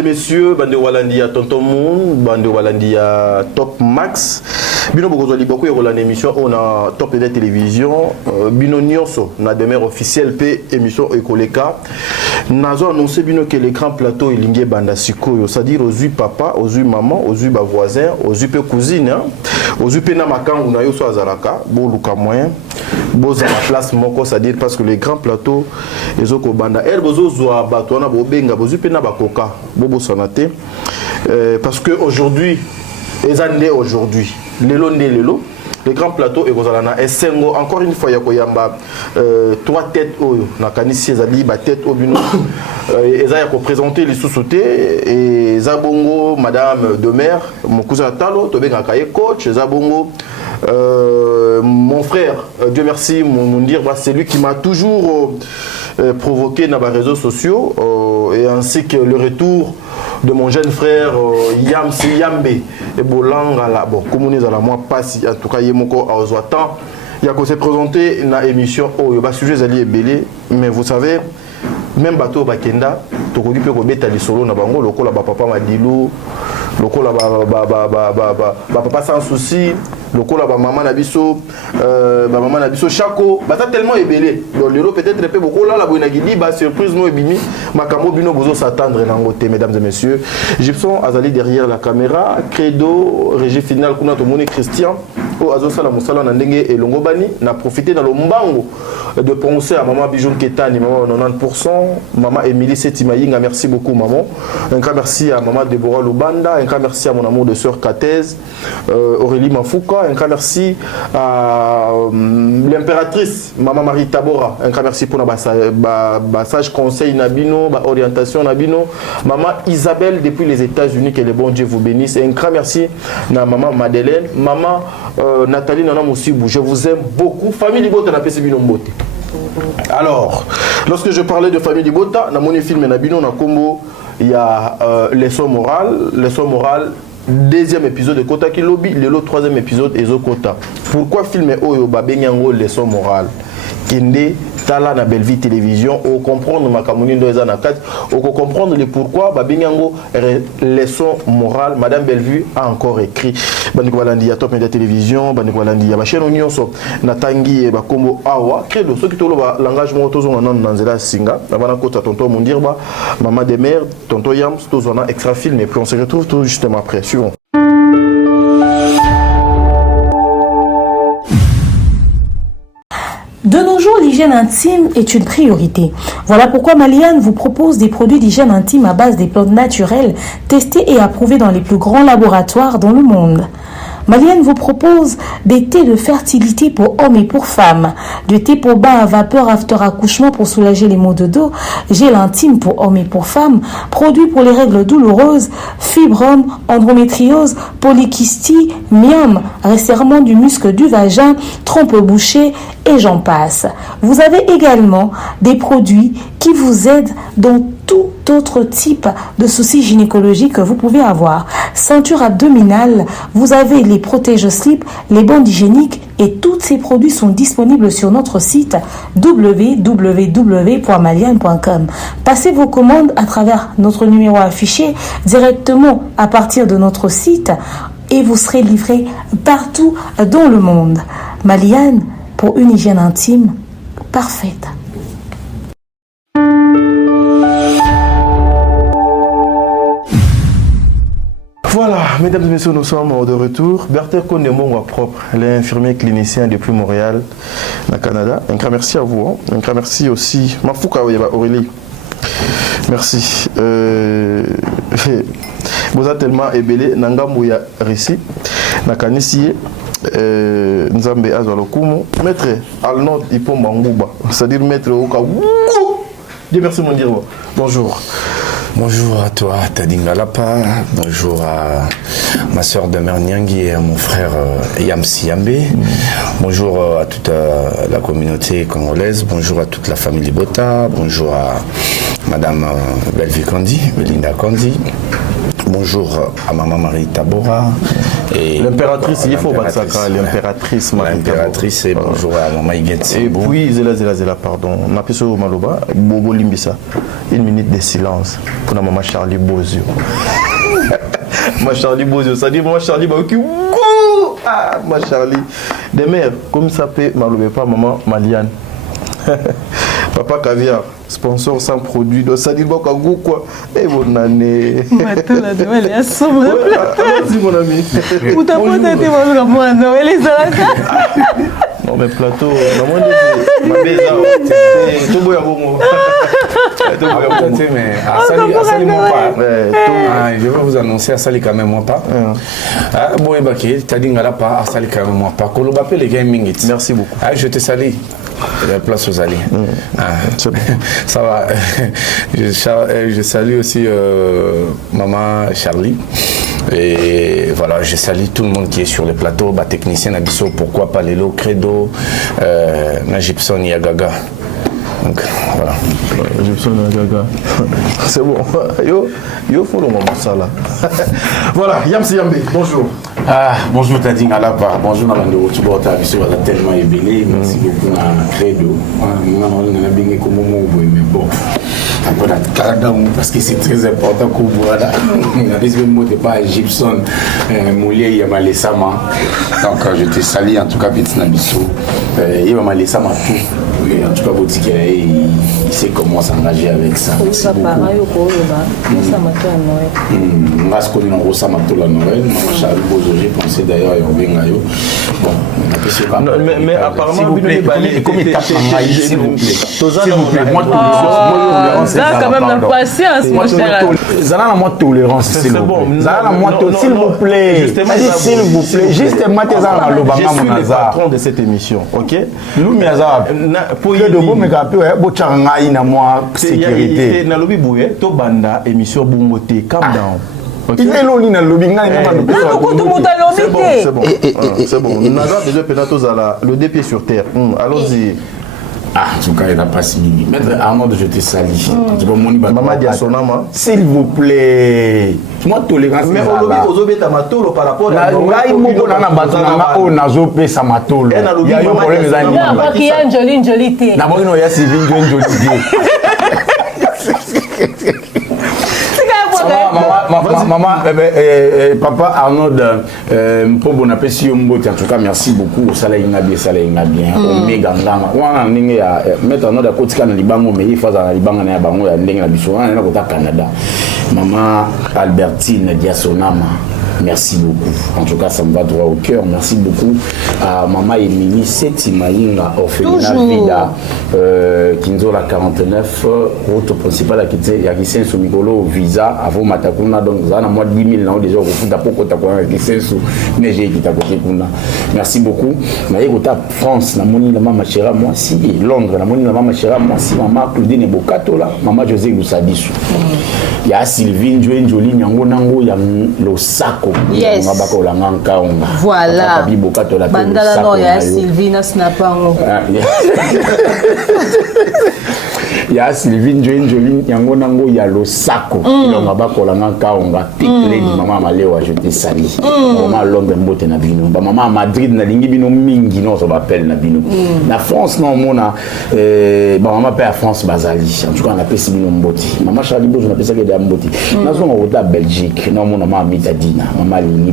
et messieurs, bande Walandi à Tonton Moon, bande Walandi à Top Max. Bino Bokozoli beaucoup et Roland émission on a Top de télévision. Bino Nyonso, na demeure officielle P émission Ekoleka. Nazo annoncé bino que l'écran plateau est lié banda sikoyo, c'est-à-dire aux yeux papa, aux yeux maman, aux yeux voisins, aux yeux cousine, aux yeux na makangu na yo so azalaka, bo luka moyen. Boza la place moko, c'est-à-dire parce que les grands plateaux les oko banda el bozo zoa bato na bo benga bozu pe na bakoka bobo sanate parce que aujourd'hui aujourd'hui lelo les grands plateaux et gozalana esengo encore une fois yako yamba trois têtes oyo na kanisi ezali ba tête obino eza yako présenter les sous-sautés et zabongo madame de maire mokuza talo to benga kaye coach zabongo mon frère, Dieu merci, mon dire, c'est lui qui m'a toujours provoqué dans les réseaux sociaux et ainsi que le retour de mon jeune frère Yamsi Yambe et Bolanga là, bon, comme on est à la moi passe, en tout cas, Yemoko a Ozwatan, il y a qu'on s'est présenté dans l'émission, oh, il y a sujet Zali et Belé, mais vous savez, même bateau Bakenda, tu connais peu qu'on bête à l'isolo, na bango, loko la papa Madilou, loko la papa sans souci. Le coup là, maman Nabiso, maman Nabiso, Chaco, bah t'as tellement ébélé. Donc l'euro peut-être peu beaucoup là, la bonne guidi, bah surprise non ébimi, Makamo Bino Bozo s'attendre dans côté, mesdames et messieurs. Gibson Azali derrière la caméra, Credo, régie finale, Kuna Tomoni Christian, au Azo Sala Moussala Nandenge et Longobani, n'a profité dans le mbango de penser à maman Bijoun Ketani, maman 90%, maman Émilie Setimaïnga, merci beaucoup maman. Un grand merci à maman Deborah Lubanda, un grand merci à mon amour de sœur Katez, Aurélie Mafouka. Un grand merci à l'impératrice Maman Marie Tabora. Un grand merci pour notre sage conseil Nabino, orientation Nabino. Maman Isabelle depuis les États-Unis, que le bon Dieu vous bénisse. Et un grand merci à Maman Madeleine, Maman Nathalie Nana Moussibou. Je vous aime beaucoup. Famille Libota n'a pas Bino Mbote. Alors, lorsque je parlais de famille Libota, dans mon film Nabino Nakombo, il y a leçon morale. Deuxième épisode de Kota Kilobi, le troisième épisode Ezo Kota. Pourquoi filmer Oyo Babenyango leçon morale? Kende Tala na Belle Vie Télévision, au comprendre ma camonine de Zanakat, au comprendre le pourquoi Babenyango leçon morale. Madame Bellevue a encore écrit. Banikobalandi à Top Media Télévision, Banikobalandi à ma chaîne Onyonso, Natangi et Bakombo Awa, Credo, ceux qui te l'engagement autour de Nanzela Singa, Nabana Kota, tonton Mondirba, maman des mères, tonton Yams, tous on a extra film et puis on se retrouve tout justement après. Suivons. De nos jours, l'hygiène intime est une priorité. Voilà pourquoi Maliane vous propose des produits d'hygiène intime à base des plantes naturelles testés et approuvés dans les plus grands laboratoires dans le monde. Maliane vous propose des thés de fertilité pour hommes et pour femmes, des thés pour bain à vapeur after accouchement pour soulager les maux de dos, gel intime pour hommes et pour femmes, produits pour les règles douloureuses, fibrome, endométriose, polykystie, myome, resserrement du muscle du vagin, trompe bouchée et j'en passe. Vous avez également des produits qui vous aident dans tout autre type de soucis gynécologiques que vous pouvez avoir. Ceinture abdominale, vous avez les protège-slip, les bandes hygiéniques et tous ces produits sont disponibles sur notre site www.maliane.com. Passez vos commandes à travers notre numéro affiché directement à partir de notre site et vous serez livré partout dans le monde. Maliane, pour une hygiène intime parfaite. Voilà, mesdames et messieurs, nous sommes de retour. Berthe Kondemongwa propre, l'infirmier clinicien depuis Montréal, au Canada. Un grand merci à vous. Hein. Un grand merci aussi. Mafouka Aurélie. Merci. Vous êtes tellement ébélé. Nangamouya Rissi. Nakanisi. Nzambe Azalokumo. Maître Alnod Ipo Mangouba. C'est-à-dire maître Oka. Dieu merci mon Dieu. Bonjour. Bonjour à toi, Tadinga Lapa. Bonjour à ma soeur Demer Nyangi et à mon frère Yamsi Yambe. Bonjour à toute la communauté congolaise. Bonjour à toute la famille Libota. Bonjour à Madame Bellevue Kandi, Belinda Kandi. Bonjour à Maman Marie Tabora. L'impératrice, il faut battre ça quand l'impératrice. L'impératrice, et bonjour à Maman Iguette. Et puis, Zela, pardon. On a fait Maloba, Bobo Limbisa. 1 minute de silence pour la maman Charlie Bozio. Ma Charlie Bozio, ça dit maman Charlie Bozio. Ah, ma Charlie. Des mères, comme ça peut Maloba, pas maman Maliane. Papa Caviar, sponsor sans produit. Donc ça dit beaucoup à goût quoi. Et bonne année. Maintenant, la Noël est à somme. Merci mon ami. Vous t'as pas été mon amour à Noël, les non mais plateau, non ma beza, tout beau à bon. Mais Assali moi pas. Je vais vous annoncer Assali quand même moi pas. Bon et baké, t'as dit ngala pas Assali quand même moi pas. Kolo bappé les gars mingit. Merci beaucoup. Je te salue. La place aux alliés. Ça va. Je salue aussi maman Charlie. Et voilà, je salue tout le monde qui est sur le plateau, technicien Nabiso, pourquoi pas Lélo, Credo, Najipson Yagaga. Donc voilà. Najipson Yagaga. C'est bon. Yo faut le moment ça là. Voilà, Yamsi Yambe, bonjour. Bonjour Tading Alapa, bonjour Nabando, tu vois, tu as tellement ébélé, merci beaucoup à Credo. On a bien comme mais bon. Parce que c'est très important qu'on voit là. Le mot n'est pas Gibson, Moulier, Yamale Sama. Donc je te salue en tout cas, Petit Nabiso. Yamale Sama tout. En tout cas, vous dites qu'il sait comment s'engager avec ça. On va se connaître en Rosa Matola Noël. J'ai pensé d'ailleurs à Bengayo. Bon, mais apparemment, s'il vous plaît, s'il vous plaît. Moi, ça quand même la patience, mon cher. Zala la tolérance, s'il vous plaît. Zala la s'il vous plaît. S'il vous plaît. Justement, je suis le patron de cette émission, ok? Nous, mais ça. Pour de bon, mais qu'après, vous avez une sécurité. Nalobi Bouye, to banda émission Bungote, calm down. Il est loni na lobby nga c'est bon. C'est bon. Nous avons déjà peut-être le deux pieds sur terre. Allons-y. En tout cas, il n'a pas si mini. Maître Arnaud, je te salue. Maman Diasonama. S'il vous plaît. Moi, tolérance. Mais aujourd'hui, tu as ma tolo par rapport à. Il y a eu un problème. Il y a une jolie thé. D'abord, il y a Sylvie, une jolie maman, papa Arnaud, pour bon appétit, en tout cas, merci beaucoup. Ça l'a bien. Omega Ngama. Mettre Arnaud à côté de Libango, mais il faut à Libango, à Bango, à Ndengla, Canada. Maman Albertine Diasonama. Merci beaucoup. En tout cas, ça me va droit au cœur. Merci beaucoup à Maman Émilie Setimaïnga, orphelinat Vida, Kinzola 49, route principale à Yakisen Soumigolo, visa, avant Matakuna. Donc, ça a moins de 10 000 ans déjà au foot à Poko Takuna, Yakisen Sou, Neige qui t'a côté Kuna. Merci beaucoup. Maïgota France, la Moni la Mama Chera, moi si, Londres, la Moni la Mama Chera, moi si, Maman Claudine Bokato là, Maman José Loussadisu. Il y a Sylvine, Jolie, Nyango Nango, il y a Losako. Yes. Voilà. Bandala no ya Sylvina Snapango. Il y a Sylvine Jolie Yango Nango il y a Losako. Il y a Bakola Nankaonga. Tikle di maman Malewa je te salue. Maman Lombe Mbote na bino. Ba maman Madrid na lingi bino mingi non ça m'appelle na bino. La France non mona ba maman père France Bazali. En tout cas on appelle si bino Mbote. Maman Charlie Bozo on appelle ça que de Mbote. Nazo on va Belgique. Non mona maman Mitadina. Maman lingi.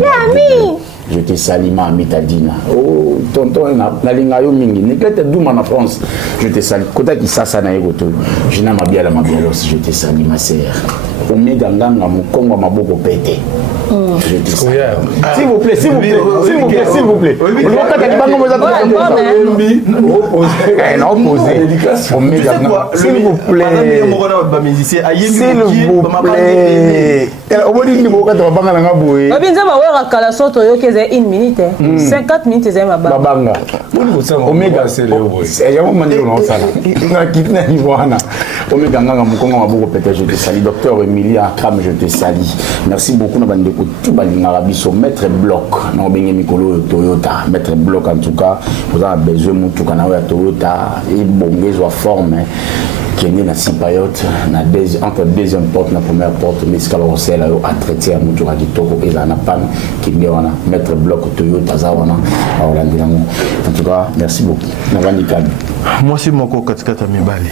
Je te salue ma Mitadina. Oh tonton na linga yo mingi. Nekete douma na France. Je te salue. Kota ki sasa na yegoto. Je n'ai pas bien la si je te salue ma sœur. Omega nganga mukongo maboko pete. Je te salue. S'il vous plaît, s'il vous plaît, s'il vous plaît, s'il vous plaît. On va pas te bango moza Omega nganga. S'il vous plaît. S'il vous plaît. Au bout d'une boka tu vas banga nga boye. Babinza ba wera kala soto yo keze 1 minute. 50 minutes c'est ma babanga. Omega c'est le boy. Et y'a mon mandelo non ça. Na kitna niwana. Omega nganga mukongo maboko pete je te salue. Docteur Emilia Akram je te salue. Merci beaucoup na bande ko tout balinga biso maître bloc. Na benye mikolo Toyota, maître bloc en tout cas. Vous avez besoin mutu kana ya Toyota et bongezo forme. qui est né dans Sipayote, entre deuxième porte, la première porte, mais ce qu'on sait là, à traiter à Moutoura Kitoko et la Napan, qui est wana mettre bloc Toyota Zawana, à Hollande. En tout cas, merci beaucoup. Moi, c'est mon co-katkata Mibali.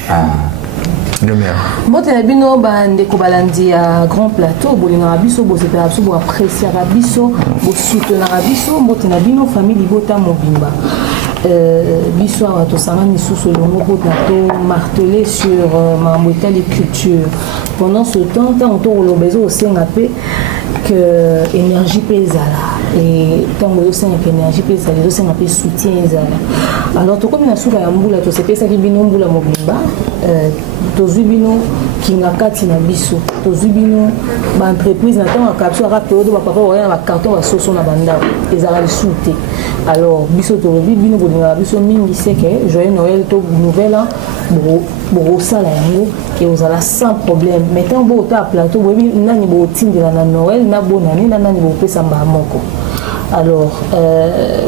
Moi, je suis balandi à Grand Plateau, je suis apprécié Rabiso, je soutenu Rabiso, je suis famille Libota Mobimba. Biso a tout ça, nous sommes martelé sur ma méthode de culture. Pendant ce temps, on a besoin aussi que énergie pèse là. Et quand on a besoin d'énergie pèse là, les autres ont soutien là. Alors, tout comme on a souvent un boulot, c'est ça qui bino boulot Mobimba. Tozubino qui n'a qu'à tina biso. Tozubino, ma entreprise n'a pas capture à période où papa voyait un carton à sauce na banda. Ils allaient souter. Alors biso tobi bino bolinga biso mingi c'est que joyeux Noël to nouvelle bo sala yango et aux ala sans problème. Maintenant bo ta plateau bo nani bo tindela na Noël na bonane na nani bo pesa moko. Alors,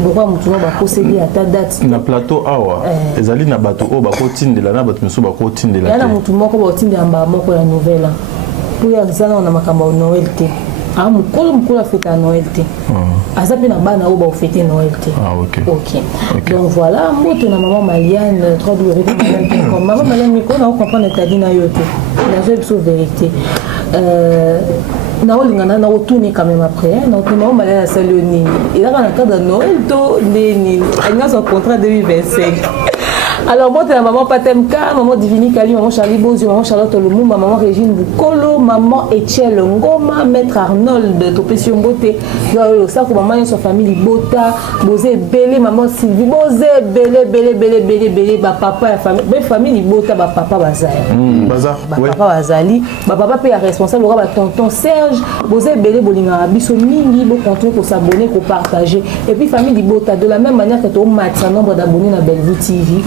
pourquoi nous va procéder à ta date na plateau awa ezali na bato o ba kotindela na bato miso ba kotindela ya na mutu moko ba tindela moko ya nouvelle pour ya zana na makamba Noël te ah mukolo fête à Noël te azape na bana o ba fêter Noël te ok donc voilà moto na maman Maliane 3w comme maman Maliane mi ko na comprendre ta dina yote la vérité na olingana na retourner quand même après donc maman Maliane a salué nini il a dans le cadre de Noël to nini elle a son contrat 2025. Alors, moi, la maman Patemka, maman Divini Kali, maman Charlie Bozio, maman Charlotte Lumumba, maman Régine Boukolo, maman Etienne Ngoma, maître Arnold, Topesi Mbote, maman sa famille Bota, Bozé Belé, maman Sylvie, Bozé Belé, papa, la famille Bota, papa Bazar. Papa Bazali, papa est responsable, tonton Serge, Bozé Belé, Bolinga, Biso Mingi, bon contrôle pour s'abonner, pour partager. Et puis, famille Bota, de la même manière que tu as un nombre d'abonnés dans Bellevue TV.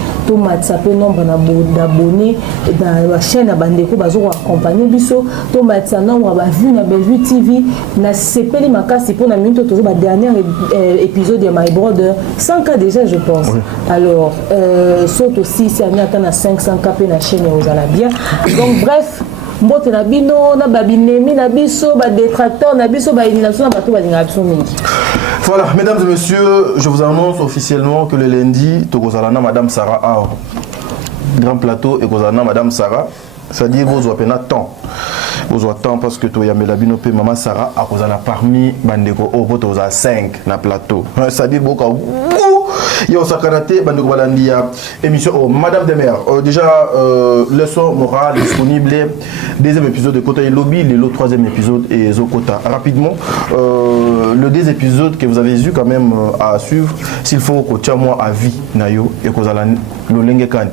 Ça peut nombre d'abonnés dans la chaîne à Bandeko bazo accompagner biso to matsa nombre ba vu na Bellevue TV na sepeli makasi pour na minute toujours ba dernier épisode de My Brother 100K déjà je pense. Alors saute aussi c'est à atteindre 500K pe na chaîne aux ala bien. Donc bref mbote na bino na babinemi na biso ba détracteur na biso ba élimination na bato ba linga biso mingi. Voilà, mesdames et messieurs, je vous annonce officiellement que le lundi, Togozalana Madame Sarah a Grand Plateau et Gozalana Madame Sarah, c'est-à-dire vos oapena temps. Vos temps parce que tu y a Melabino P Maman Sarah a Gozala parmi Bandeko au vote aux 5 na plateau. C'est-à-dire beaucoup. Il y a Sakanate, Bandeko Balandia, émission Madame des Mères. Déjà, leçon morale disponible. Deuxième épisode de Kota et Lobby, le troisième épisode et Zokota. Rapidement, le deux épisodes que vous avez eu quand même à suivre, s'il faut que moi à vie, Nayo, et que vous allez le lengekan.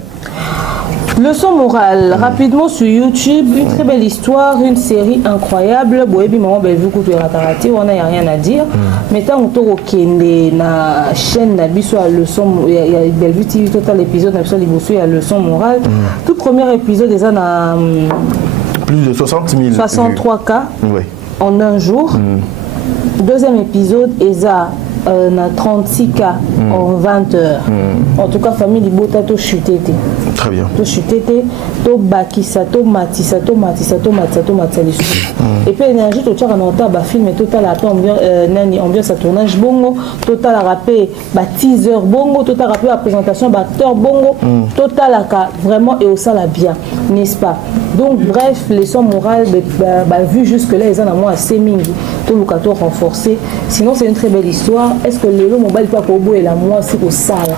Leçon morale, rapidement sur YouTube, une très belle histoire, une série incroyable. Boebi maman Bellevue Koutou et Ratarati, on n'a rien à dire. Mais tant que tu as na chaîne Nabiso à leçon, il y a Bellevue TV total épisode Nabiso Libosso à leçon morale. Tout premier épisode déjà na plus de 60 000 63K en un jour. Deuxième épisode Eza na 36K en 20 heures. En tout cas, famille Libota to chuté. Très bien. To chuté, to bakisa, to matisa les sous. Et puis énergie to tchara nota ba film total à ambiance à tournage bongo, total à rapper ba teaser bongo, total à rapper la présentation ba acteur bongo, total à vraiment et au sala bien, n'est-ce pas? Donc bref, leçon morale vu jusque là ils en ont assez mingi, tout le cadeau renforcé. Sinon c'est une très belle histoire. Est-ce que le mobile pas pour bout et la moi c'est pour ça là?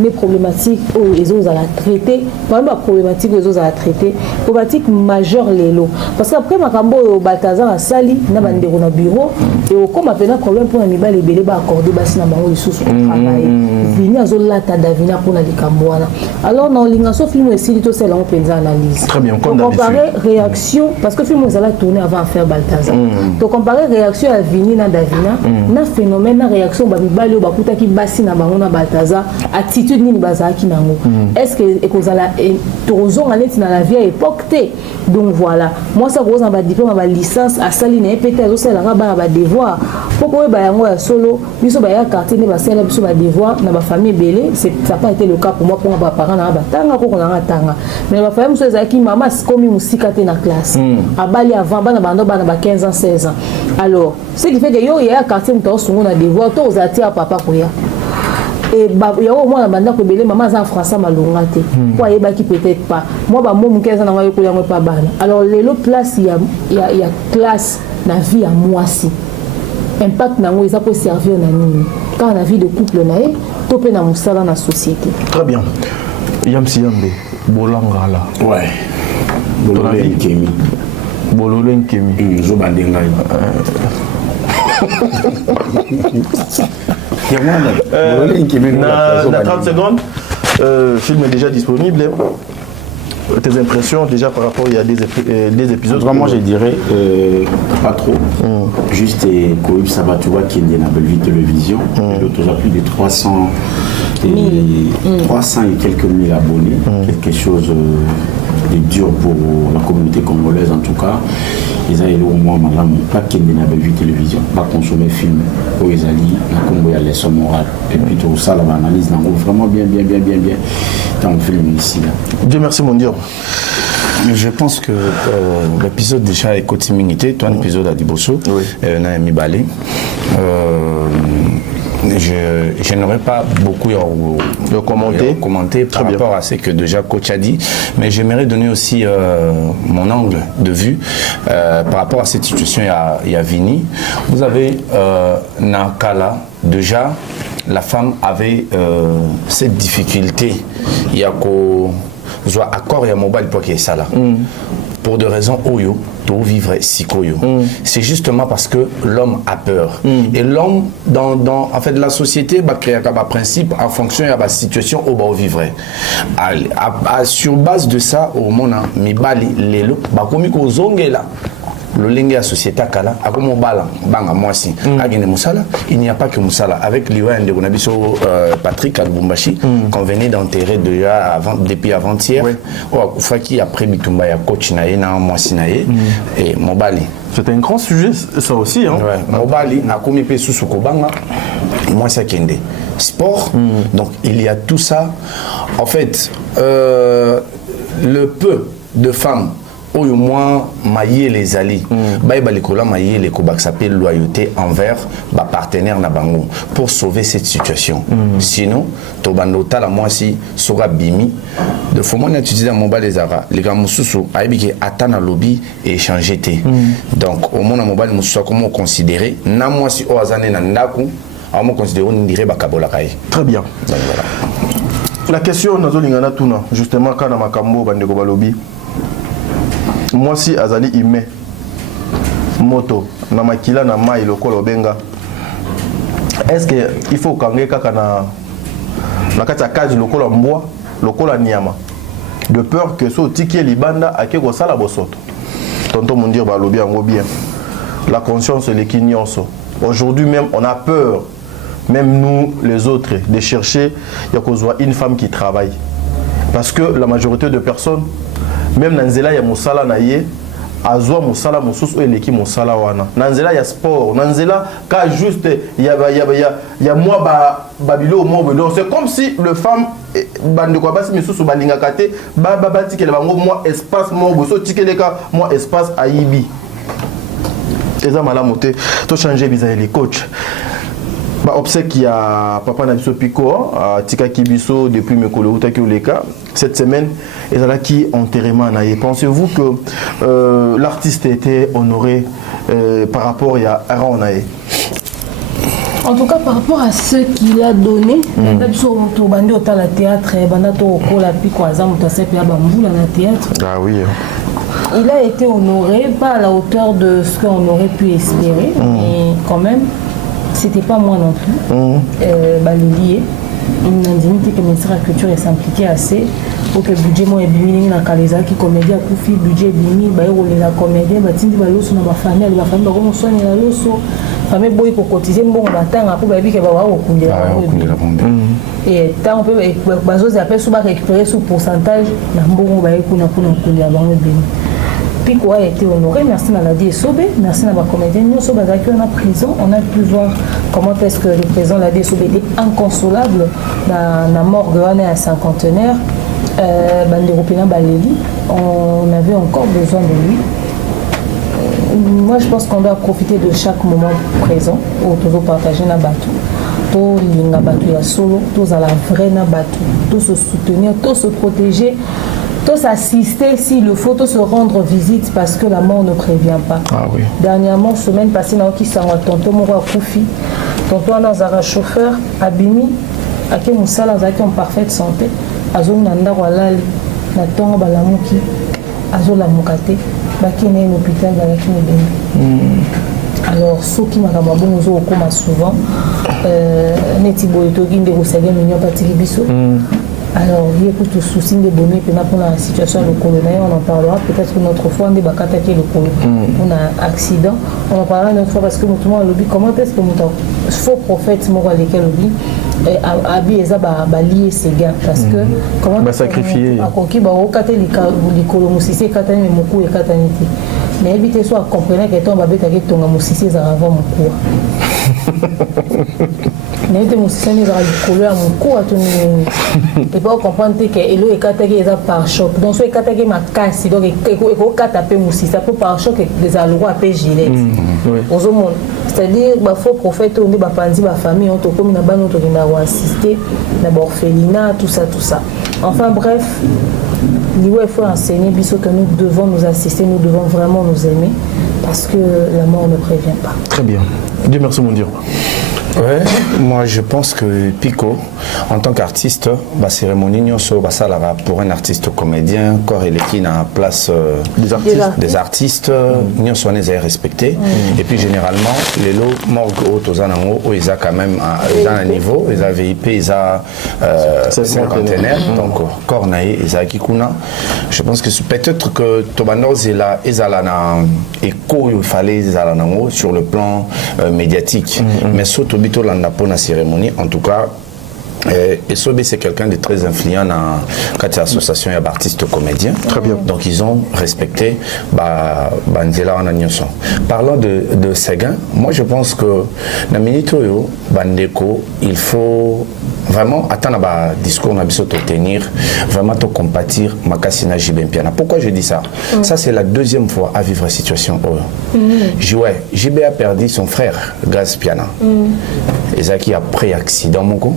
Les problématiques les autres à la traiter, pas la problématique les autres à la traiter, problématique majeure les lots. Parce qu'après ma cambo au Balthazar à Sali, n'a pas de bureau et au comme appelle un problème pour un mibal et belé accordé bassin à Bango les sous travail. Vini à zola ta davina pour la camboana. Alors dans l'ingénieur film aussi tout c'est là on peut analyse. Très bien. Comparer réaction parce que film vous allez tourner avant à faire Balthazar. Donc comparer réaction à Vini na davina, na phénomène na réaction ba mibal au bakuta qui bassin à Bango na Balthazar attitude nini bazaki nango. Est-ce que ekozala torozon aleti na la vieille époque té. Donc voilà, moi ça cause en bas diplôme ba licence à Saline pété au sel là ba devoir Pourquoi bayango ya solo biso ba ya quartier ne ba sala biso ba devoir na ba famille belé ça n'a pas été le cas pour moi pour ba parents na ba tanga ko na tanga mais ba famille so ezaki mama komi musika te na classe abali avant bana bando bana ba 15 ans 16 ans alors ce qui fait que yo ya quartier mto sungo na devoir to ozati à papa ko ya et bah il y a au moins la bande ko belé maman en français malonga te pour ayeba qui peut-être pas moi ba mo 15 ans na yo ko ya pas bana alors les autres place il y a classe na vie à moi si impact nango eza pour servir na nini quand la vie de couple nae topé na musala na société. Très bien. Yamsi Yambe bolanga là. Ouais. Bololé Kemi. Bololé Kemi. Zo bandenga. Bololé Kemi. Na 30 secondes. Film est déjà disponible. Tes impressions déjà par rapport il y a des épisodes. Vraiment je dirais pas trop. Juste Koïb Sabatoua qui est dans Belleville Télévision. L'autre a plus de 300 et quelques mille abonnés. Quelque chose de dur pour la communauté congolaise en tout cas. Ils ont au moins madame pas qui est dans Belleville Télévision. Pas consommer film où ils allaient dans Congo il y a les leçons morales. Et puis tout ça l'analyse vraiment bien dans le film ici là. Dieu merci mon Dieu. Je pense que l'épisode déjà est continuité, toi l'épisode à Dibosso, Naomi Balé. Je n'aurais pas beaucoup commenter par rapport à ce que déjà coach a dit, mais j'aimerais donner aussi mon angle de vue par rapport à cette situation. Il y a Vini. Vous avez Nakala, déjà la femme avait cette difficulté. Il y a soit accord et mobile pour qu'il y ait ça là. Pour des raisons oyo, tout vivre sikoyo. C'est justement parce que l'homme a peur. Et l'homme, dans en fait, la société, va créer un principe en fonction de la situation où on vivrait. Sur base de ça, au monde, mi bali lelo, ba komi ko zonge là. Le lingue à société kala, à comme on bala, banga moi si, à Guinée Moussala, il n'y a pas que Moussala. Avec l'Iwan de Gonabiso Patrick Albumbashi, qu'on venait d'enterrer déjà depuis avant-hier, ou Faki après Bitumba ya coach nae na moi si nae et Mobali. C'est un grand sujet ça aussi hein. Ouais, Mobali na komi pe sous Kobanga, moi ça kende. Sport, donc il y a tout ça. En fait, le peu de femmes au moins mailler les alliés mailler les cobacs s'appelle loyauté envers ma partenaire na bango pour sauver cette situation. Sinon tobandota la moi si sera bimi de faut moi utiliser mon bas les ara les gars mususu aibiki atana lobby et changer té donc au moins mobile mususu comment considérer na moi si oazane na ndaku à moi considérer on dirait bakabola kai. Très bien. Donc, voilà. La question nazolingana tuna justement quand na makambo bandeko balobi moi si azali ime moto na makila na mai lokolo benga est-ce que il faut kange kaka na kati ya kazi lokolo mbwa lokolo nyama de peur que so tiki libanda akeko sala bosoto tonton mon dire balobi yango bien la conscience les kinyonso aujourd'hui même on a peur même nous les autres de chercher ya kozwa une femme qui travaille parce que la majorité de personnes même nanzela ya musala na ye azwa musala mususu eleki musala wana nanzela ya sport nanzela ka juste ya moi babilo mo donc c'est comme si le femme bande ko basi misusu balinga kate ba tikele bango moi espace mo boso tikeleka moi espace aibi eza malamu te to changer bizarre les coach ba obsèque il y a papa na biso Pico tika kibiso depuis mekolo utaki oleka cette semaine et là qui enterrement na. Pensez-vous que l'artiste était honoré par rapport à Aaron Naé? En tout cas, par rapport à ce qu'il a donné, il a été honoré, pas à la hauteur de ce qu'on aurait pu espérer, mais quand même, c'était pas moi non plus. Balélié, une indignité que le ministère de la Culture s'impliquait assez pour que le budget soit bien dans Kaleza qui comédie à Koufi, budget bimi, la comédie, batindi baloso na famille, la famille ba soigner la loso, famille boy pour cotiser bon batanga pour baby que ba wa okundela. Et tant on peut bazozi appelle sous ba récupérer sous pourcentage na mbongo ba ekuna kuna okundela bango bimi. Pico a été honoré, merci à Ladi Esobe, merci à ma comédienne. Nous sommes en prison, on a pu voir comment est-ce que le président Ladi Esobe était inconsolable dans la morgue à cinquantenaire. On avait encore besoin de lui. Moi, je pense qu'on doit profiter de chaque moment présent où toujours partager na bateau, tout l'inga bateau ya solo, tous à la vraie na bateau, tous se soutenir, tous se protéger, tous assister s'il le faut, tous se rendre visite parce que la mort ne prévient pas. Ah oui. Dernièrement, semaine passée, dans qui s'en tonton Moro Koufi, tonton Anazara chauffeur, Abimi, à qui Moussala Zaki en parfaite santé, Azon Nanda Walali, Naton Balamuki, Azon la Mukate. Bakine un hôpital alors ceux qui m'ont dit souvent netibo etoginde kosage mignon patiri biso alors il y a tout souci de bonheur pour la situation le colonel on en parlera peut-être une autre fois on débat attaquer le colonel on a accident on en parlera une autre fois parce que tout le monde lobby comment est-ce que nous faux prophète mort avec lobby abi eza ba lier ses gars parce que comment ba sacrifier a conquis ba okate likolo musisi katani mais moku e katani ti mais éviter soit comprendre que ton ba beta ke tonga musisi za avant moku mais te musisi ni za likolo ya moku atuni et pas comprendre que elo e kataki eza par choc donc so e kataki makasi donc e ko kata pe musisi pour par choc des aloi pe gilet ozo monde c'est-à-dire bah faux prophète on dit bah pandi bah famille on te comme na ban on va assister na orphelinat tout ça enfin bref il faut enseigner biso que nous devons nous assister nous devons vraiment nous aimer parce que la mort ne prévient pas. Très bien, Dieu merci mon Dieu. Ouais, moi je pense que Pico, en tant qu'artiste, la cérémonie pour un artiste comédien, corps et qui a place des artistes, nous sommes respectés. Et puis généralement, les lots morgues aux anango, ils ont quand même un niveau, ils ont VIP, ils ont cinquantenaire, donc corps naïe, ils ont kikuna. Je pense que peut-être que Tobanos est là, ils ont écho, il fallait sur le plan médiatique, mais surtout pour la cérémonie, en tout cas, Esobe c'est quelqu'un de très influent dans l'association d'artistes comédiens. Très bien. Donc ils ont respecté Banzela en Agnoson. Parlant de Séguin, moi je pense que dans Minitoyo, Bandeko, il faut vraiment attendre un discours tenir, vraiment te compatir Makasina Jibem Piana. Pourquoi je dis ça? Ça c'est la deuxième fois à vivre la situation. JB a perdu son frère, Gaz Piana. Et ça qui a pris accident Moko.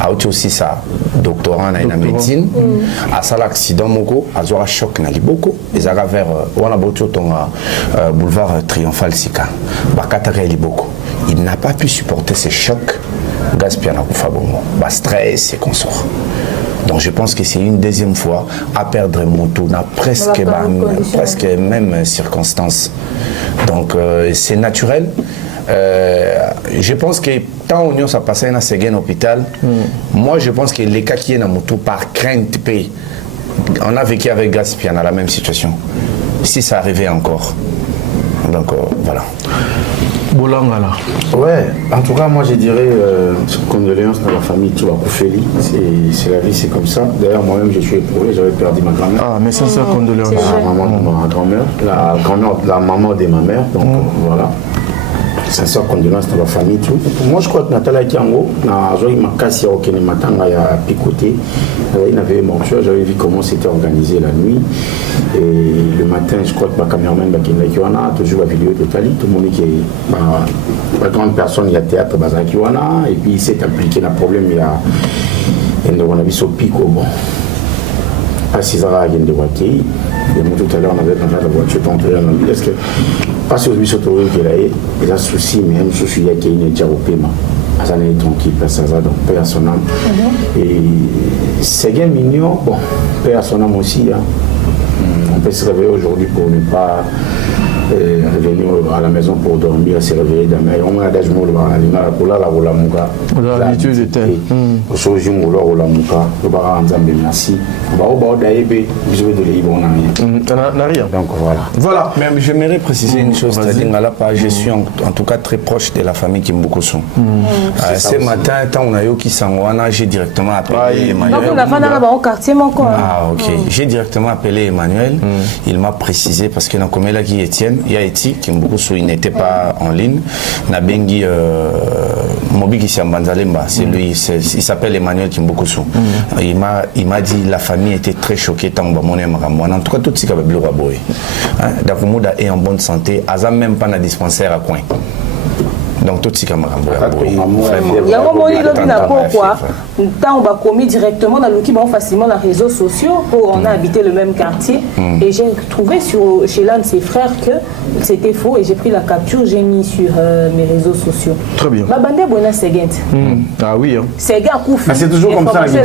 A aussi ça doctorat en médecine à ça l'accident moko a un choc na liboko et ça vers on a beau boulevard Triomphal Sika bakataka liboko il n'a pas pu supporter ces chocs gaspiana kufabongo ba stress et consort. Donc je pense que c'est une deuxième fois à perdre moto na presque même circonstances. Donc c'est naturel. Je pense que tant on a passé à un hôpital, moi je pense que les cas qui sont dans moto par crainte, on a vécu avec Gaspian dans la même situation. Si ça arrivait encore. Donc voilà. Bolangala. Ouais, en tout cas, moi je dirais condoléances dans la famille Touakoufeli. C'est la vie, c'est comme ça. D'ailleurs, moi-même je suis éprouvé, j'avais perdu ma grand-mère. Ah, mais ça, condoléances. La maman de ma grand-mère, la grand-mère de la maman de ma mère. Donc voilà. Sincère condoléances dans la famille. Tout. Moi je crois que Nathalie Kiango, il avait mortuaire, j'avais vu comment c'était organisé la nuit. Et le matin, je crois que ma caméraman a toujours la vidéo de Tali, tout le monde qui est pas grande personne, il y a théâtre Bazakiwana, et puis il s'est impliqué dans le problème, il y a on a vu ce pico, bon. À 6 heures, il y a une voiture. Tout à l'heure, on avait parlé de la voiture, est-ce que pas sur le biseau il y a un souci, mais un souci, il y a une diarrhopéma. Ça n'est tranquille, ça va donc paix à son âme. Et c'est bien mignon, bon, paix à son âme aussi. On peut se réveiller aujourd'hui pour ne pas revenir à la maison pour dormir, se réveiller demain. On a des jours où on a la mouka. L'habitude était. Au soir, on a la mouka. On va ensemble, merci. On va au d'aébé, je vais de l'Ibo, on n'a rien. Donc voilà. Voilà. Mais j'aimerais préciser une chose, je suis en tout cas très proche de la famille Kimbukusu. Ce matin, quand on a eu qui s'envoie, j'ai directement appelé Emmanuel. Donc, la femme dans le quartier, mon corps. Ah, ok. J'ai directement appelé Emmanuel. Il m'a précisé parce que dans comme là qui Étienne, il y a Eti Kimbukusu, il n'était pas en ligne. Nabengi Mobi qui s'est Banzalemba, c'est lui, il s'appelle Emmanuel Kimbukusu. Il m'a dit la famille était très choquée tant que mon aimant. En tout cas, tout ce qui avait bleu raboy. Dakumouda est en bonne santé, Azam même pas dans dispensaire à coin. Donc tout ce qui est il y a un moment où on va commis directement dans le facilement dans les réseaux sociaux où on a habité le même quartier et j'ai trouvé chez l'un de ses frères que c'était faux et j'ai pris la capture, j'ai mis sur mes réseaux sociaux. Très bien. La bande est bonne, c'est gain. Ah oui. Hein. C'est gars Koufi. C'est toujours comme ça. C'est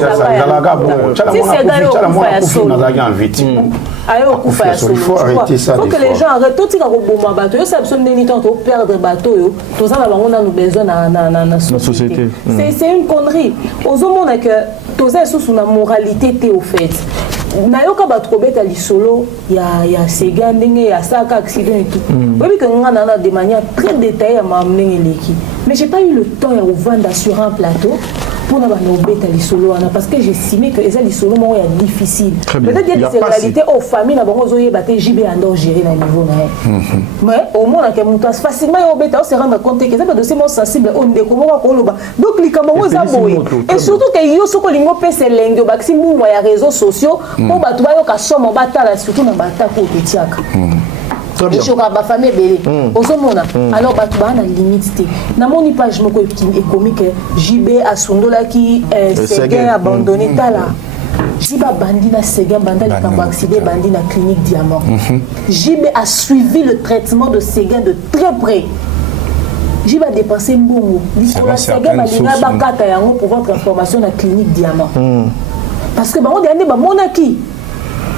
il faut arrêter ça. Il faut que les gens arrêtent tout ce qui est bateau. Ça perdre bateau. Tout ça, on a besoin dans la société. C'est une connerie. Aux hommes, on a que tout ça sous la moralité au fait. Nayoka ba trop bête à l'isolo, il y a ces gars, il y a ça, accident et tout. Oui, que nous avons de manière très détaillée à m'amener l'équipe. Mais j'ai pas eu le temps de vendre sur un plateau pour nous bête à l'isolo parce que j'estimais que les l'isolo est difficile. Peut-être qu'il y a des réalités aux familles, nous avons JB à gérer à niveau. Mais au moins, facilement, on se rendre compte que c'est un dossier sensible. Donc, les camarades et surtout que yo soko lingo pese lengo baxi mungu ya réseaux sociaux pour batu bayo ka somo batala surtout na batako petiaka. Et je crois que famille belé. Osomona. Alors batu ba na limite. Na moni page moko économique JB Asundola qui s'est abandonné tala. Jiba bandi na Séguin banda li kambo accident bandi na clinique Diamant. JB a suivi le traitement de Séguin de très près. J'ai va dépenser mbongo. L'histoire Séguin balinga bakata yango pour votre transformation dans la clinique Diamant. Parce que bango dernier ba monaki.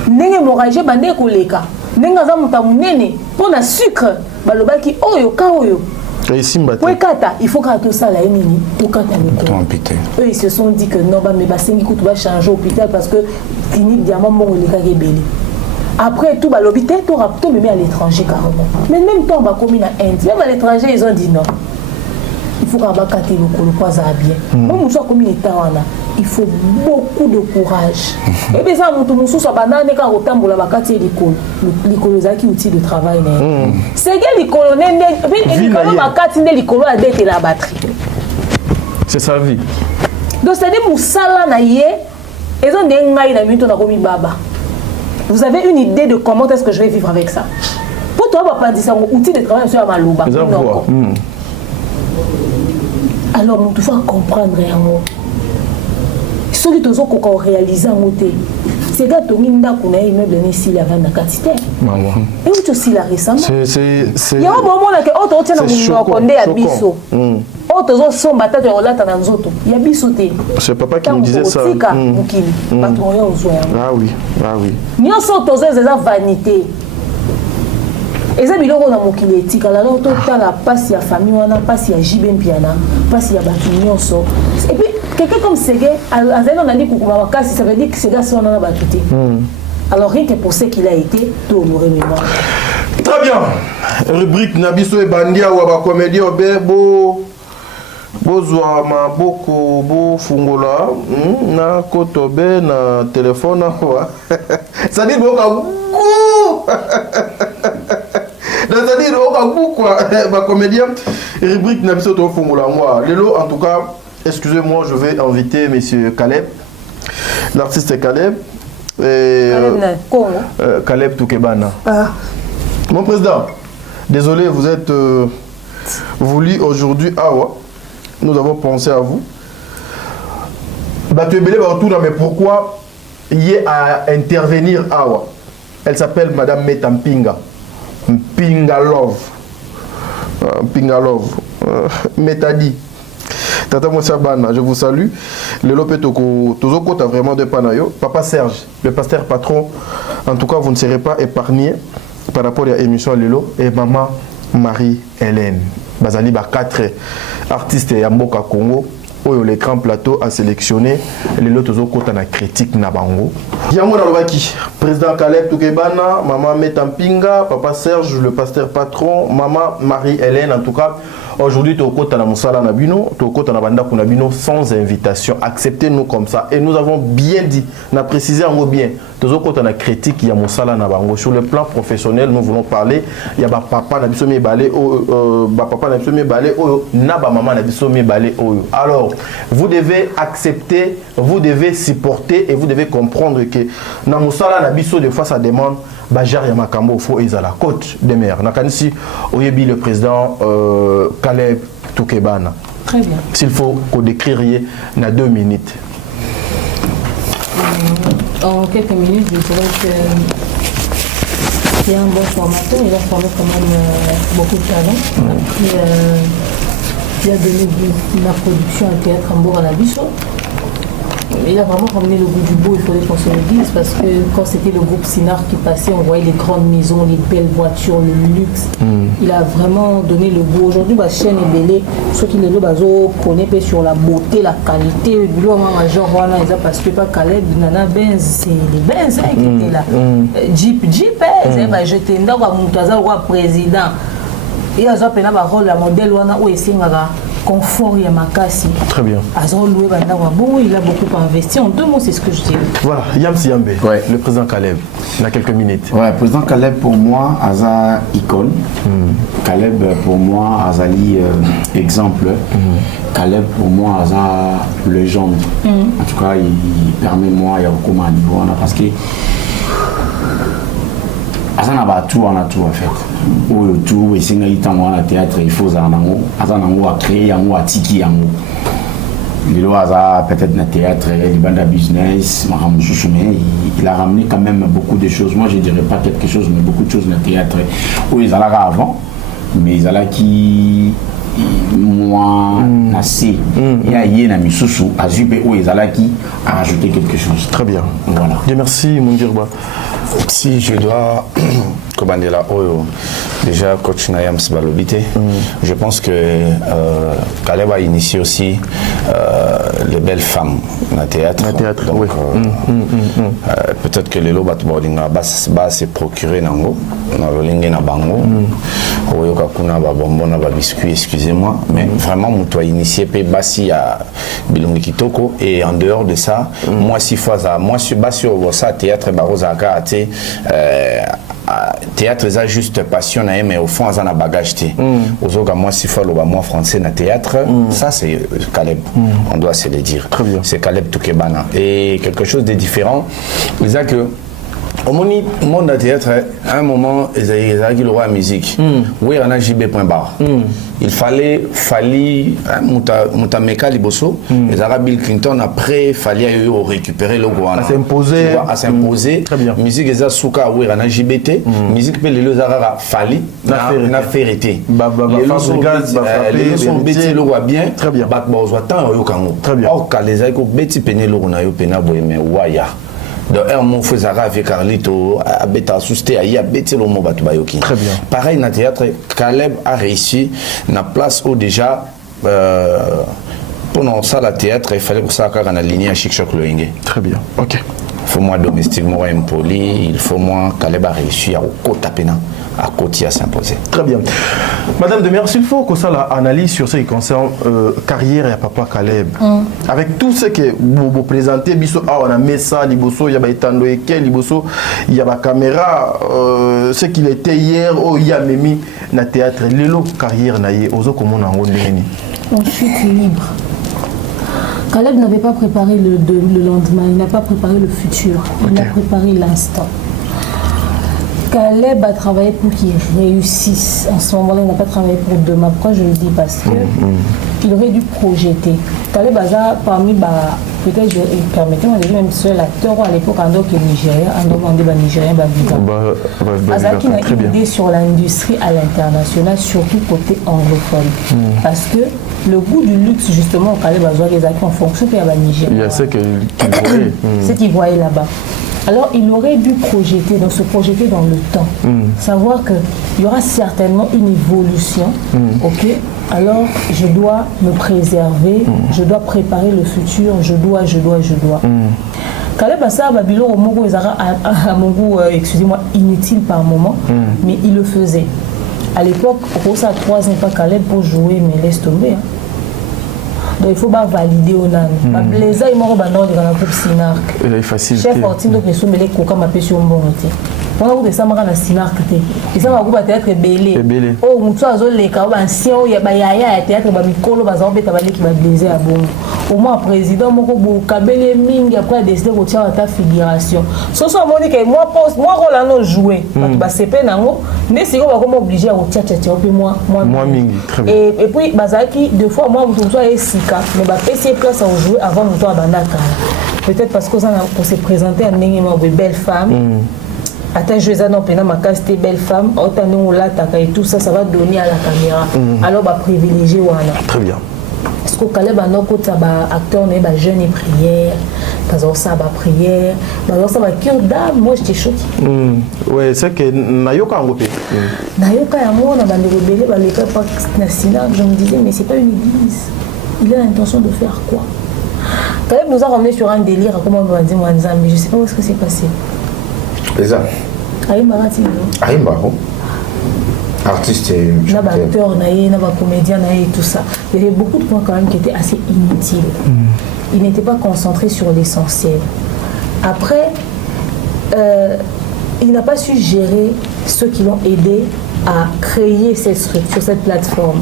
Nenge morage bande koleka. Nenga za muta munene pour na sucre balobaki oyo ka oyo. Il faut que tout ça là nini pour kata le. Eux ils se sont dit que non ba mais basengi kutu ba changer hôpital parce que clinique Diamant mbongo leka gebeli. Après tout, l'hôpital, tout rapto, mais à l'étranger carrément. Mais même temps, on va commis à Inde. Même à l'étranger, ils ont dit non. Il faut qu'on va casser le poids à bien. Même si on commis il faut beaucoup de courage. Et bien ça, mon sous soit banane quand on tombe la vacate l'école. L'école est qui outil de travail. C'est que l'école n'est l'école vacate n'est l'école a d'être la batterie. C'est sa vie. Donc c'est-à-dire pour ça là naïe, ils ont des ngai na mito na komi baba. Vous avez une idée de comment est-ce que je vais vivre avec ça? Pour toi, on va pas dire ça, mon outil de travail sur ma louba. Alors, on doit comprendre réellement. Ce que nous avons réalisé en côté, c'est que nous avons un immeuble ici avant la quantité. Et où aussi là récemment? Il y a un moment où on tient à biso. Il y a bisoté. C'est papa qui me disait ça. Ah oui, ah oui. Nous sommes tous des vanité. Et ça, il y a un mokili éthique. Alors, tout le temps, passe la famille, passe la JB Piana, passe la bâtiment. Et puis, quelqu'un comme Ségué, on a dit que ça veut dire que Ségué, c'est on a battu. Alors, rien que pour ce qu'il a été, tout au mémoire. Très bien. Rubrique Nabiso et Bandia ou à comédie au Bébo. Bozwa maboko bo fungola na kotobe na téléphone wa ça dit boka ça dit boka quoi ma comédien rubrique na biso to fungola moi lelo en tout cas excusez-moi je vais inviter monsieur Caleb l'artiste Caleb Caleb Toukebana. Mon président désolé vous êtes voulu aujourd'hui nous avons pensé à vous. Tu es belé partout, mais pourquoi il y a à intervenir Awa? Elle s'appelle Madame Metampinga. Mpinga Love. Mpinga Love. Metadi. Tata Moussabana, je vous salue. Le Lopetoko, Tozoko, t'as vraiment de panayo. Papa Serge, le pasteur patron, en tout cas, vous ne serez pas épargné. par rapport à l'émission Lelo et maman Marie-Hélène. Bazali ba 4 artistes ya mboka Congo. Oyo l'écran plateau a sélectionné les lots kota na critique na bango. Yango na lobaki président Caleb Toukebana, maman Metampinga, papa Serge le pasteur patron, maman Marie-Hélène en tout cas. Aujourd'hui tokota na musala na bino, tokota na banda kuna bino sans invitation. Acceptez-nous comme ça et nous avons bien dit, na précisé en bien. Tokota na critique ya musala na bango sur le plan professionnel, nous voulons parler ya ba papa na biso mi balé ba papa na biso mi balé oyo na ba maman na biso mi balé oyo. Alors vous devez accepter, vous devez supporter et vous devez comprendre que na musala na biso des fois ça demande Bajar Yamakambo faut ezala côte de mer. Nakanisi oyebi le président Caleb Toukebana. Très bien. S'il faut qu'on décrire na 2 minutes. En quelques minutes, je dirais que c'est un bon formateur. Il a formé quand même beaucoup de talents. Après, il a donné de la production à théâtre en Bourg à la Bichon. Il a vraiment ramené le goût du beau, il fallait qu'on se le dise, parce que quand c'était le groupe Sinar qui passait, on voyait les grandes maisons, les belles voitures, le luxe. Il a vraiment donné le goût. Aujourd'hui, la chaîne est belle. Ceux qui les prenez sur la beauté, la qualité. Parce que pas Caleb, Nana Benz, c'est les Benz qui étaient là. Jeep, j'étais dans le président. Et à Zapena, le modèle où il confort Yamakasi. Très bien. Il a beaucoup investi. En 2 mots, c'est ce que je dis. Voilà, Yamsi Yambe, ouais. Le président Caleb, il a quelques minutes. Ouais, le président Caleb pour moi, Aza icône. Caleb pour moi, Azali exemple. Caleb pour moi, Aza légende. En tout cas, il permet moi, il y a beaucoup de niveau parce que Azan a tout en a tout en fait. Ou tout et c'est un temps dans le théâtre il faut Azan a créé un mot à tiki un mot. Les lois peut-être dans le théâtre, les bandes business, il a ramené quand même beaucoup de choses. Moi je dirais pas quelque chose mais beaucoup de choses dans le théâtre. Où ils allaient avant, mais ils allaient qui moi assez il y a yéna misusu à jupe où ils allaient qui a rajouté quelque chose. Très bien. Voilà. Dieu merci mon Dirba. Si je dois commander la Oyo, déjà coach Nayam Sbalobité, je pense que Caleb a initié aussi les belles femmes dans le théâtre. Donc, oui. Peut-être que les lots va se procurer nango, dans le lingue na bango, Oyo kakuna ba bonbon na ba biscuit, excusez-moi, mais vraiment muto a initié pe basi à Bilongi Kitoko et en dehors de ça, moi si fois moi sur basi au ça théâtre baroza ka théâtre c'est juste passion mais au fond ça na bagage aux moi si fois le moi français na théâtre ça c'est Caleb on doit se le dire c'est Caleb Toukebana et quelque chose de différent c'est que au monde de théâtre, à un moment, ils avaient le roi musique. Oui, on a JB.bar. Il fallait Moutameka Liboso, les Arabes Bill Clinton, après, il fallait récupérer le roi. À s'imposer. Très bien. Musique, ils ont Souka, oui, on a JBT. Musique, les deux Arabes, Fali, n'a vérité. Les deux sont bêtis, le roi bien. Très bien. Très bien. Or, quand les Arabes bêtis, penaient le roi, mais Waya. De un mot faisara avec Carlito, à Beta Sousté, à Beti le mot Batubayoki. Très bien. Pareil, dans le théâtre, Caleb a réussi, na place où déjà, pendant ça, le théâtre, il fallait que ça ait une ligne à Chic-Choc le Hingé. Très bien, ok. Il faut moi domestiquement impoli, il faut moi Caleb a réussi à côté à côté à s'imposer. Très bien. Madame de Mer, s'il faut que ça analyse sur ce qui concerne carrière et papa Caleb. Avec tout ce que vous présentez, on a mis ça, il y a Itando Eke, il y a la caméra, ce qu'il était hier, il y a Mimi, na théâtre, l'élo carrière naïe, aux autres comment on a ensuite libre. Caleb n'avait pas préparé le lendemain, il n'a pas préparé le futur, il a préparé l'instant. Caleb a travaillé pour qu'il réussisse. En ce moment-là, il n'a pas travaillé pour demain. Pourquoi je le dis? Parce qu'il aurait dû projeter. Caleb a parmi, peut-être, permettez-moi de dire, même seul acteur à l'époque, un qui est nigérien, un homme nigérien, Azaki a une idée sur l'industrie à l'international, surtout côté anglophone. Parce que le goût du luxe, justement, Caleb a besoin des acteurs en fonction de la Nigéria. Il y a ce qu'il voyait. Ce qu'il voyait là-bas. Alors, il aurait dû projeter, donc se projeter dans le temps. Savoir qu'il y aura certainement une évolution, ok? Alors, je dois me préserver, je dois préparer le futur, je dois. Caleb Assar Babylon au Mongo, à mon goût, excusez-moi, inutile par moment, mais il le faisait. À l'époque, Rosa 3 n'est pas Caleb pour jouer, mais laisse tomber. Hein. Donc il faut pas valider au nan. Les gens ils m'ont bandé dans la coupe Sinark. C'est facile. Chef Fortine donc les sous mais les coca m'a pêché un bon été. On a eu des samara na Sinark té. Et ça va couper théâtre belé. Oh mutu azo les ka ba ancien il y a ba yaya théâtre ba mikolo ba za beta ba qui va blaiser à bon. Au moins président moko bo kabele mingi après décider ko tia ta figuration. So so moni que moi poste moi rôle no jouer. Ba CP nango mais si on va comme obligé à tia puis moi mingi très bien. Et puis bazaki deux fois moi mutu so et sika mais ba PC place à jouer avant mutu abandaka. Peut-être parce qu'on s'est présenté à une belle femme. Attends, je vais non pénal ma case c'était belle femme. Autant nous là et tout ça, ça va donner à la caméra. Alors bah privilégier wana. Très bien. Parce que Caleb a notre côté acteur né bah jeune et prière. Parce que ça bah prière. Parce que ça bah cœur d'âme. Moi j'étais choquée. Ouais, c'est que nayoka ngopé. Nayoka ya moi on a bandé rebelle bah les cas pas national. Je me disais mais c'est pas une église. Il a l'intention de faire quoi? Caleb nous a ramené sur un délire, comment on va dire, mais je ne sais pas où est-ce que c'est passé. C'est ça. Aïmba, artiste et acteur, comédien et tout ça. Il y avait beaucoup de points quand même qui étaient assez inutiles. Il n'était pas concentré sur l'essentiel. Après, il n'a pas su gérer ceux qui l'ont aidé à créer cette structure, cette plateforme.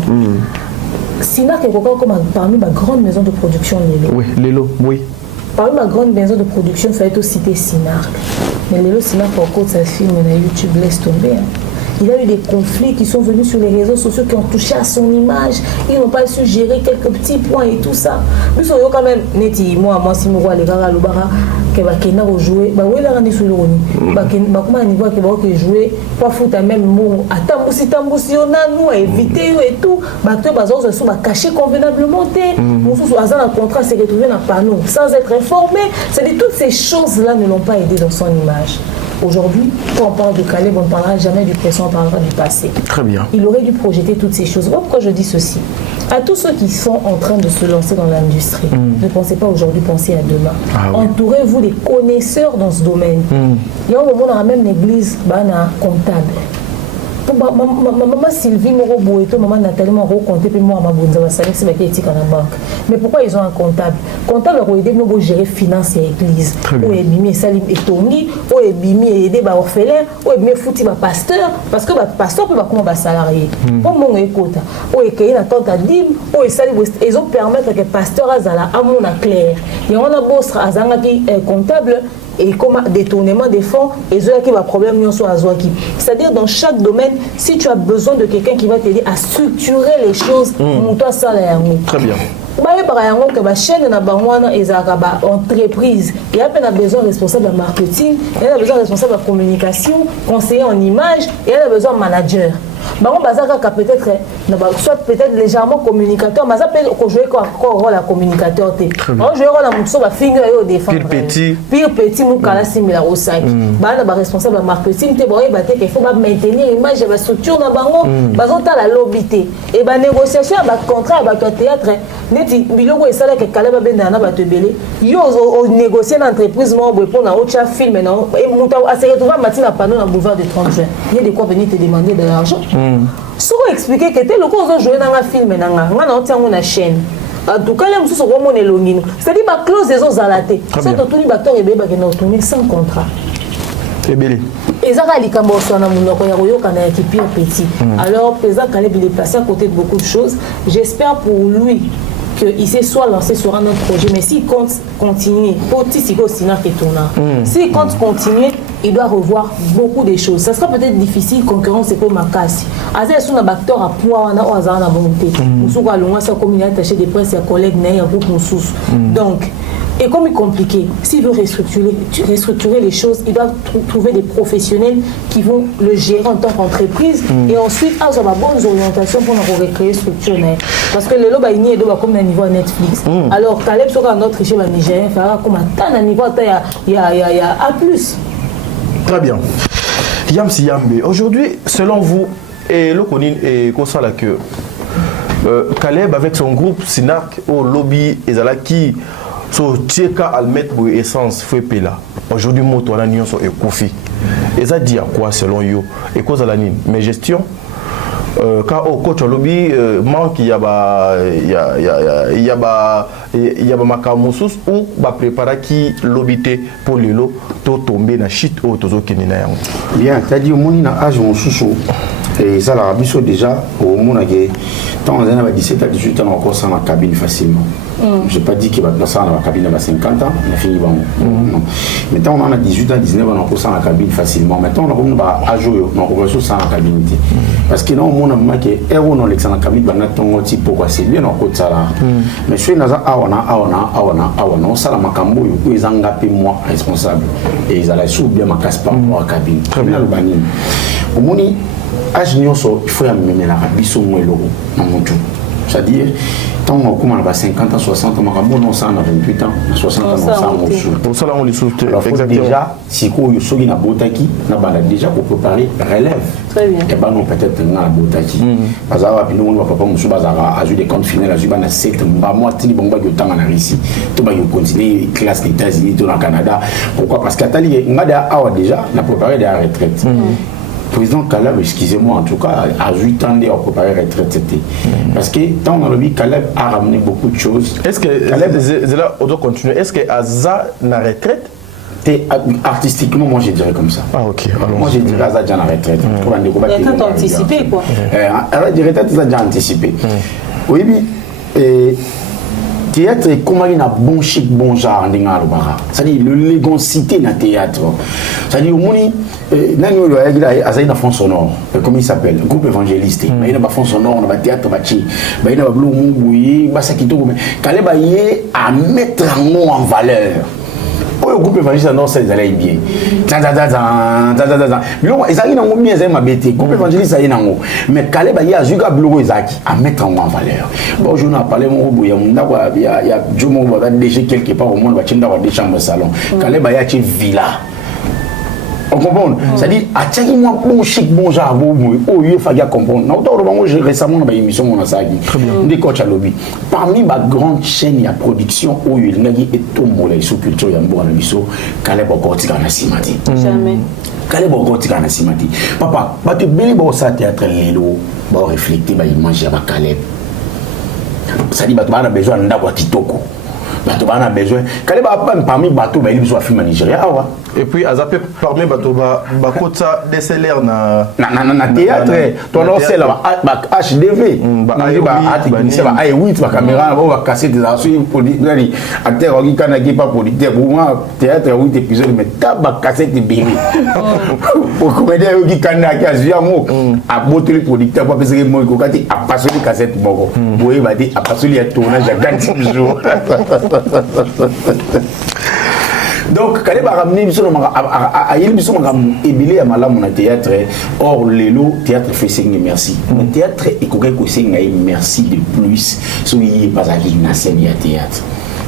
Sinac est comme parmi ma grande maison de production Lelo. Oui, Lelo, oui. Parmi ma grande maison de production, il fallait aussi citer Sinac. Mais Lelo Sinac, pour cause de sa film, YouTube laisse tomber. Hein. Il a eu des conflits qui sont venus sur les réseaux sociaux qui ont touché à son image. Ils n'ont pas su gérer quelques petits points et tout ça. Nous sommes quand même, moi, si je vois les gars à l'Obara, que Bakena jouer, bah oui, là on est sur le roni. Bakena, comment niveau que jouer, pas foutre même mot, tamboussi, on a nous à éviter et tout. Bakena, bah on se caché convenablement. Nous sommes dans un contrat, c'est retrouvé dans le panneau, sans être informé. C'est-à-dire toutes ces choses-là ne l'ont pas aidé dans son image. Aujourd'hui, quand on parle de Caleb, on ne parlera jamais du présent, on parlera du passé. Très bien. Il aurait dû projeter toutes ces choses. Voilà pourquoi je dis ceci. À tous ceux qui sont en train de se lancer dans l'industrie, ne pensez pas aujourd'hui, pensez à demain. Entourez-vous des connaisseurs dans ce domaine. Il y a un moment, on a même l'église, un comptable. Maman Sylvie Moro Boeto, maman Nathalie Moro compté puis moi ma bonne va salir c'est qui est en banque. Mais pourquoi ils ont un comptable? Comptable pour aider nous gérer finance et église. Ou bimi salim et tongi, ou bimi aider ba orphelin, ou bimi fouti ba pasteur parce que ba pasteur peut pas comment ba salarié. Pour mon écoute, ou écueillir la tante à dim, ou salim ils ont permettre que pasteur azala à mon clair. Et on a boss azanga qui comptable et comme détournement des fonds et ceux qui va problème c'est-à-dire dans chaque domaine si tu as besoin de quelqu'un qui va t'aider à structurer les choses très bien par exemple que la chaîne na bangwana ezaka entreprise il y a besoin de responsable de marketing il y a besoin de responsable de communication conseiller en image et il y a besoin de manager peut-être soit peut-être légèrement communicateur mais ça peut jouer quoi rôle la communicateur on joue rôle la muso ba finger yo défendre pire petit mukala simila osaki ba responsable de marketing te boye ba te qu'il faut maintenir image ba structure na bango bazota la lobité et ba négociation ba contrat ba théâtre neti biloko esala que Caleb benda na ba te belé yo o négocier une entreprise mo pour na autre film na et muta a se retrouver matin na panneau na boulevard de 30 juin il y a de quoi venir te demander de l'argent. Si vous expliquez que tel local ont joué dans un film, on a une chaîne. En tout cas, les gens sont élongés. C'est-à-dire que clause des autres zalaté. C'est tout le bâton et bébé qui n'ont tourné sans contrat. C'est belé. Et ça, il y a un pire petit. Alors, président Caleb, il est passé à côté de beaucoup de choses. J'espère pour lui qu'il s'est soit lancé sur un autre projet, mais s'il compte continuer, s'il compte continuer, il doit revoir beaucoup de choses. Ça sera peut-être difficile, concurrence c'est comme ma casse. Azé est un acteur à poids, on a volonté. Nous sommes à loin, ça comme il a attaché des presse, il y a collègues, il y a groupe nous. Donc, Et comme il est compliqué, s'il veut restructurer les choses, il doit trouver des professionnels qui vont le gérer en tant qu'entreprise et ensuite avoir bonnes orientations pour nous recréer structure. Parce que le loba est comme un niveau à Netflix. Alors, Caleb sera notre chez le Nigérien, fera comme un niveau il y a A+. Très bien. Yamsi Yambe, aujourd'hui, selon vous, et le Konin et Kosala que Caleb avec son groupe Sinark au lobby Ezalaki so Tcheka al mettre essence fait là. Aujourd'hui moto la nion so et Kofi. Et ça dit à quoi selon you et cause la nine mais gestion quand au coach au lobby manque il y a makamusus ou ba préparer qui lobité pour le lot to tomber na shit au tozo kenina yango. Bien, tu as dit au monde na âge mon sous et ça la rabiso déjà au monde que tant on a 17 à 18 ans encore ça dans la cabine facilement. J'ai pas dit qu'il va passer dans la cabine à 50 ans, on a fini bon. Non. Maintenant on a 18 ans 19 ans encore ça dans la cabine facilement. Maintenant on a à jouer on a ça dans la cabine parce que non on a marqué héros dans l'excellent cabine ba na tongo ti pourquoi c'est bien en côté ça là. Mais je suis dans on ça la makambo yo ezanga pe moi responsable et ils allaient sous bien ma casse pas moi cabine. Très bien le bani. Au moni âge nyonso il faut amener la biso mwelo na motu. C'est-à-dire tant on a 50 ans 60 ans on a 28 ans 60 ans on ça là on les souffle déjà si quoi sogi na botaki na bala déjà pour préparer relève. Très bien. Et ben non peut-être na botaki parce que rapidement on va papa musu bazara a joué des comptes finales a joué na 7 mois tili bonba yo tanga na Russie to ba yo continuer classe des États-Unis to na Canada pourquoi parce qu'atali ngada awa déjà na préparer des retraites. Président Caleb, excusez-moi, en tout cas, à 8 ans, il a préparé la retraite. Parce que tant on a vu, Caleb a ramené beaucoup de choses. Est-ce que là, on doit continuer? Est-ce que Aza na retraite? Artistiquement, moi je dirais comme ça. Ah, ok. Alors, moi je dirais Aza déjà na retraite. Il a anticipé quoi? La retraite, il a déjà anticipé. Oui, oui. Théâtre est comme un bon chic, bon genre, c'est-à-dire l'élégantité dans le théâtre. C'est-à-dire, au monde, il y a un fond sonore, comment il s'appelle? Groupe évangéliste. Il y a un fond sonore, il y a un théâtre, il y a un bleu, il y a un sakito. Quand il y a à mettre un mot en valeur. Le groupe évangéliste non ça ils allaient bien. Mais ils allaient dans bien ils m'abêter. Groupe évangéliste ça y nango. Mais Caleb il y a juga blogo ezaki à mettre en valeur. Bon je n'ai parlé mon robot il y a Jomo va déjà quelque part au monde va tinda va des chambres salon. Caleb il y a une villa. On comprend. C'est-à-dire à chaque moi bon chic bon genre oh il faut bien comprendre. Non j'ai récemment dans émission on a ça des coachs à lobby. Parmi ma grande chaîne il y a production où il n'a dit et tout mollet sous culture il y a bon émission Caleb encore tika na simati. Jamais. Caleb encore tika na simati. Papa, ba te beli ba ça théâtre lelo ba réfléchir ba image ba Caleb. Ça dit ba tu as besoin ndako titoko. Bato bana besoin Caleb a pas parmi bateau ba il besoin film en Nigeria awa et puis azapé parmi bateau ba kota DSLR na théâtre toi non c'est là ba HDV ba A8 ba caméra ba casser des archives pour dire acteur qui kana qui pas producteur pour moi théâtre 8 épisodes mais ta ba casser des bébés pour comédien qui kana qui a joué mo a botter le producteur pas parce que moi ko kati a passer les cassettes moko boye ba dit a passer les tournage à 40 jours. Donc, Caleb a ramené à Malam mon théâtre. Or, Lélo, théâtre fait signe merci. Le théâtre est correct aussi, merci de plus. Si il n'y a pas à scène, il y a théâtre.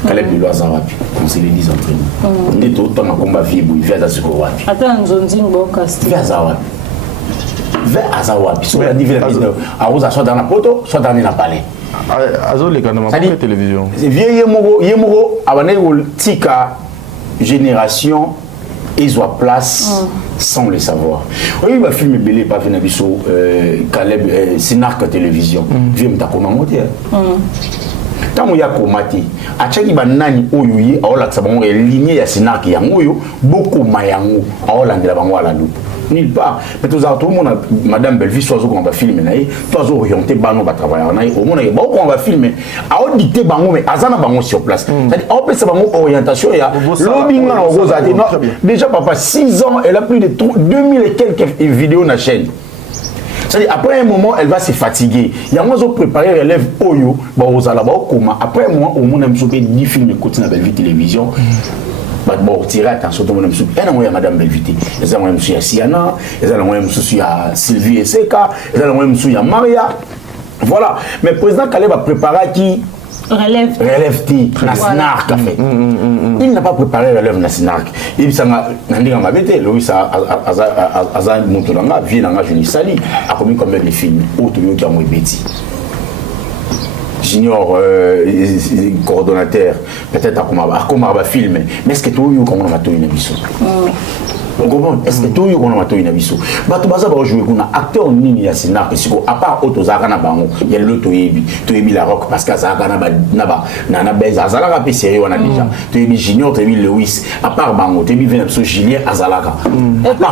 Caleb de l'Oazawapi, on se le dit entre nous. On est autant à combat vivre, il vient à ce qu'on wapi. Attends, nous on dit un bon casting. Vers Azawapi. Vers Azawapi. Si on a dit vers Azawapi, soit dans la poto, soit dans la palais. Azo les canaux de télévision. C'est vieux Yemoro, abonné au tika génération, ils ont place sans le savoir. Oui, il va filmer Belé, pas venir biso Caleb, Sinark télévision. Viens me t'accompagner monter. Tant qu'il y a commaté, à chaque banani oyuye, à Hollande, ça va lignée à Sinark yangoyo, beaucoup mayango, à Hollande la bango à la loupe. Nulle part. Mais tout le monde, Madame Belvis, soit on va filmer, soit orienté, on va travailler. Au monde, on va filmer. À on dicter, mais Azana Bango sur place. C'est-à-dire, on peut savoir orientation. Il y a lobbying en Rosati. Déjà, papa, 6 ans, elle a plus de 2000 et quelques vidéos dans la chaîne. C'est-à-dire, après un moment, elle va se fatiguer. Il y a moins de préparer relève Oyo, après un moment, au monde, on a 10 films écoutés dans la belle télévision. Bon, tirer attention, tout le monde il y a Madame Belvité, il y a Siana, il y a Sylvie Esseka, il y a Maria. Voilà. Mais le président Caleb a préparé qui relève Nassinark a fait. Il n'a pas préparé relève Nassinark. Il s'en a dit qu'on va mettre Louis Azan Moutolanga, Vienanga Julie Sali, a commis combien de films autres qui ont été bêtis. Junior coordonnateur, peut-être à comment on va filmer. Mais est-ce que tout le monde a fait une émission? Est-ce que tout le monde a fait une émission? Tu vas jouer un acteur ni Nassinark, à part autres Arana Bango, il y a l'autre Toyebi La Rock, parce que Zagana Nana Bez, Azalaga P. Sérieux, on a déjà. Toyebi Junior, Toyebi Lewis, à part Bango, Toyebi Venepso, Julien Azalaga. Et puis,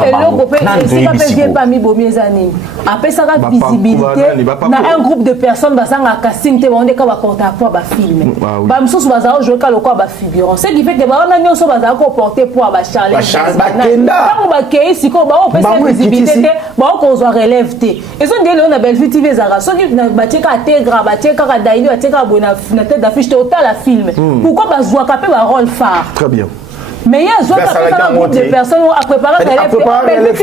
il n'y a pas mis mes années. Après, ça a visibilité. Dans un groupe de personnes, ça a casting, on est capable de porter à poids à film. Bam sous bazar jouer quand le quoi va figurant. Ce qui fait que on a mis sur bazar pour porter poids à Charlie. Quand on va créer si on peut faire visibilité, on soit relève té. Et ça dit on a belle TV zara. Ce qui na batika tegra, batika daïdo, batika bona na tête d'affiche total à film. Pourquoi ba jouer capé ba rôle phare. Très bien. Mais il y a un groupe de personnes à préparer relève.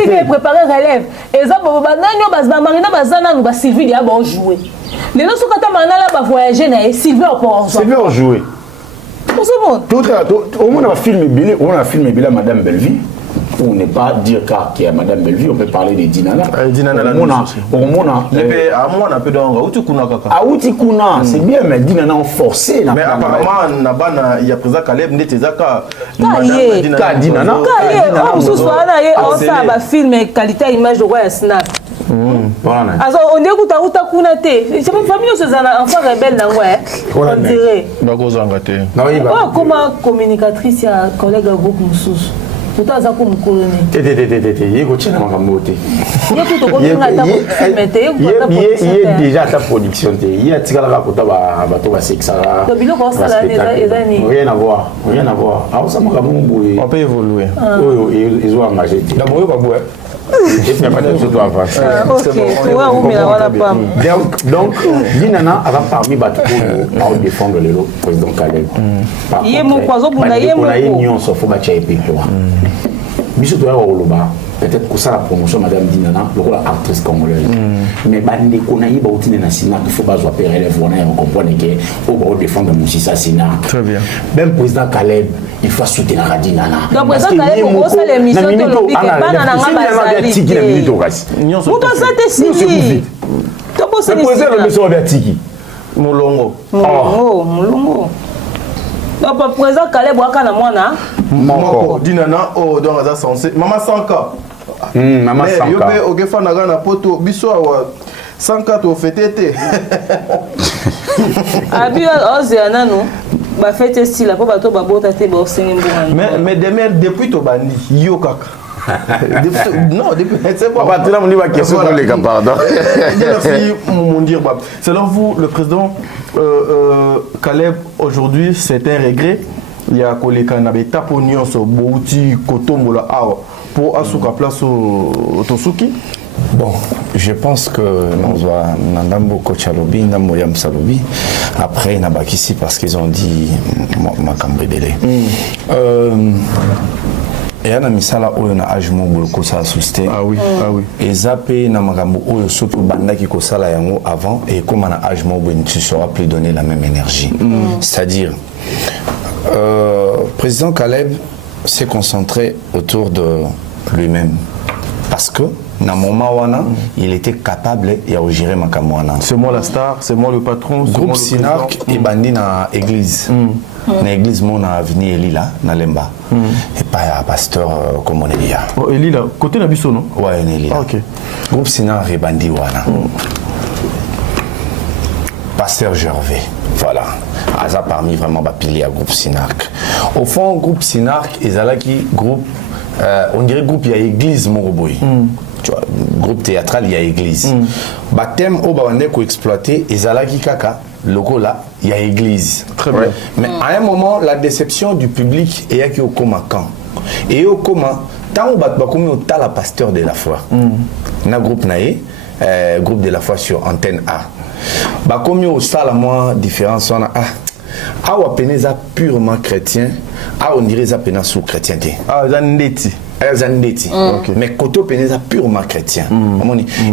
Il préparer relève. Et ça, Marina Bazana nous va Sylvie il a bon jouer. Les autres quand on a voyager na Sylvie on jouer. Tout au moins on a filmé Billy Madame Belleville. Pour ne pas dire qu'il y a Madame Belleville, on peut parler de Dinana. Dinana, c'est bien, mais Dinana ont forcé. Mais apparemment, il y a président Caleb, Netezaka. Dinana. On film qualité image de roi Snap. Alors, on écoute à Outakuna. C'est une famille qui est enfant rebelle. On dirait. Comment communicatrice, il y a un collègue à groupe Moussous. Tout à l'heure, comme colonel. Il y a déjà ta production. Il y a rien à voir. On peut évoluer. Ils ont engagé. Donc, Dinana a parmi les défendre le président Caleb. Il y a une union sur peut-être que ça la promotion Madame Dinana, le actrice congolaise. Mais bande konaï ba outine na Sina, il faut pas jouer relève on comprend que au défendre Moussissa Sina. Très bien. Même président Caleb, il faut soutenir Dinana. Donc président Caleb on ça l'émission de l'obik bana na ngaba tiki na minute okasi. Muto ça te sili. To bo c'est président l'émission ba tiki. Molongo. Molongo. Donc le président Caleb waka na mwana Moko Dinana oh donc ça censé Maman Sanka. Maman Sanka. Yo pe ogefa na gana poto biso wa Sanka to fetete. Abi ozana no ba fete style po ba to ba bota te ba osengi mbona. Mais depuis to bandi yo kaka. Non, depuis c'est pas. Papa tu l'as dit ma question pour les gars pardon. Merci mon dire Bab. Selon vous le président Caleb aujourd'hui c'est un regret. Il y a koleka na beta ponion so bouti kotombola pour asuka place au Tosuki. Bon, je pense que nous avons coach Alobi, nous avons Salobi. Après, nous avons ici parce qu'ils ont dit ma cambridele. Et on a mis ça là où on a ajouté beaucoup ça susté. Ah oui, ah oui. Et zappé na magambo où surtout banda qui kosa la yango avant et comme on a ajouté tu sauras plus donner la même énergie. C'est-à-dire président Caleb s'est concentré autour de lui-même parce que dans mon moment il était capable de gérer ma camoana. C'est moi la star, c'est moi le patron. Groupe Sinark et bandi dans l'église. Dans l'église mon avenue Elila dans Lemba. Et pas un pasteur comme on est là. Oh Elila, côté Nabiso non? Ouais, Elila. OK. Groupe Sinark et bandi wana. Pasteur Gervais. Voilà. Aza parmi vraiment pilier à groupe Sinark. Au fond groupe Sinark et Zalaki groupe on dirait groupe il y a église Moroboy. Tu vois, groupe théâtral il y a église. Baptême au Bawande ko exploité et Zalaki kaka logo là il y a église. Très bien. Mais à un moment la déception du public est qui au coma quand et au coma tant on bat comme au la pasteur de la foi. Na groupe naé groupe de la foi sur Antenne A. Bah, comme au salle, moi, différence, on a Awa peneza purement chrétien, on dirait ça pena sous chrétienté. Ah, Zandeti. Mais Koto peneza purement chrétien.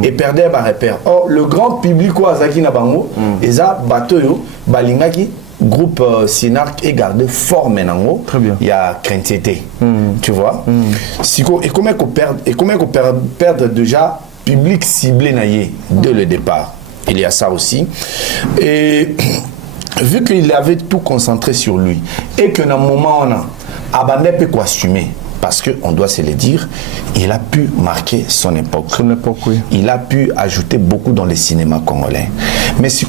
Et perdait par repère. Or, le grand public, quoi, Zaki Nabango, et ça, Batoyo, Balingaki, groupe Synarque et garde fort maintenant. Très bien. Il y a chrétienté. Tu vois? Et comment qu'on perd déjà public ciblé naïe dès le départ? Il y a ça aussi. Et vu qu'il avait tout concentré sur lui et que dans un moment on a abandonné peut quoi assumer parce qu'on doit se le dire, il a pu marquer son époque. Son époque, oui. Il a pu ajouter beaucoup dans le cinéma congolais. Mais si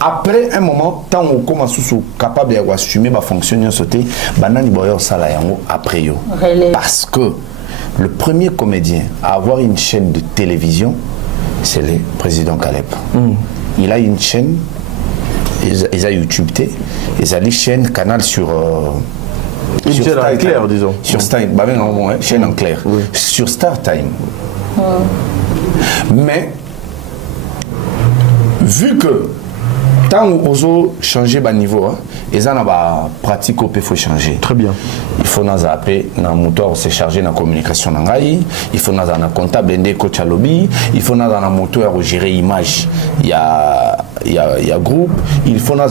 après un moment, tant on commence capable d'assumer ma fonction sauter, banani boyo sala yango après yo. Parce que le premier comédien à avoir une chaîne de télévision, c'est le président Caleb. Il a une chaîne. Ils ont YouTube, ils ont une chaîne canal sur une chaîne en clair, disons. Sur Star, chaîne en clair. Oui. Sur Star Time. Mais vu que tant qu'on a changé de niveau, ils ont la pratique qu'il faut changer. Très bien. Il faut nous après dans moteur se charger dans la communication il faut nous dans comptable des coach à lobby, il faut nous dans moteur gérer image. Il y a groupe, il faut nous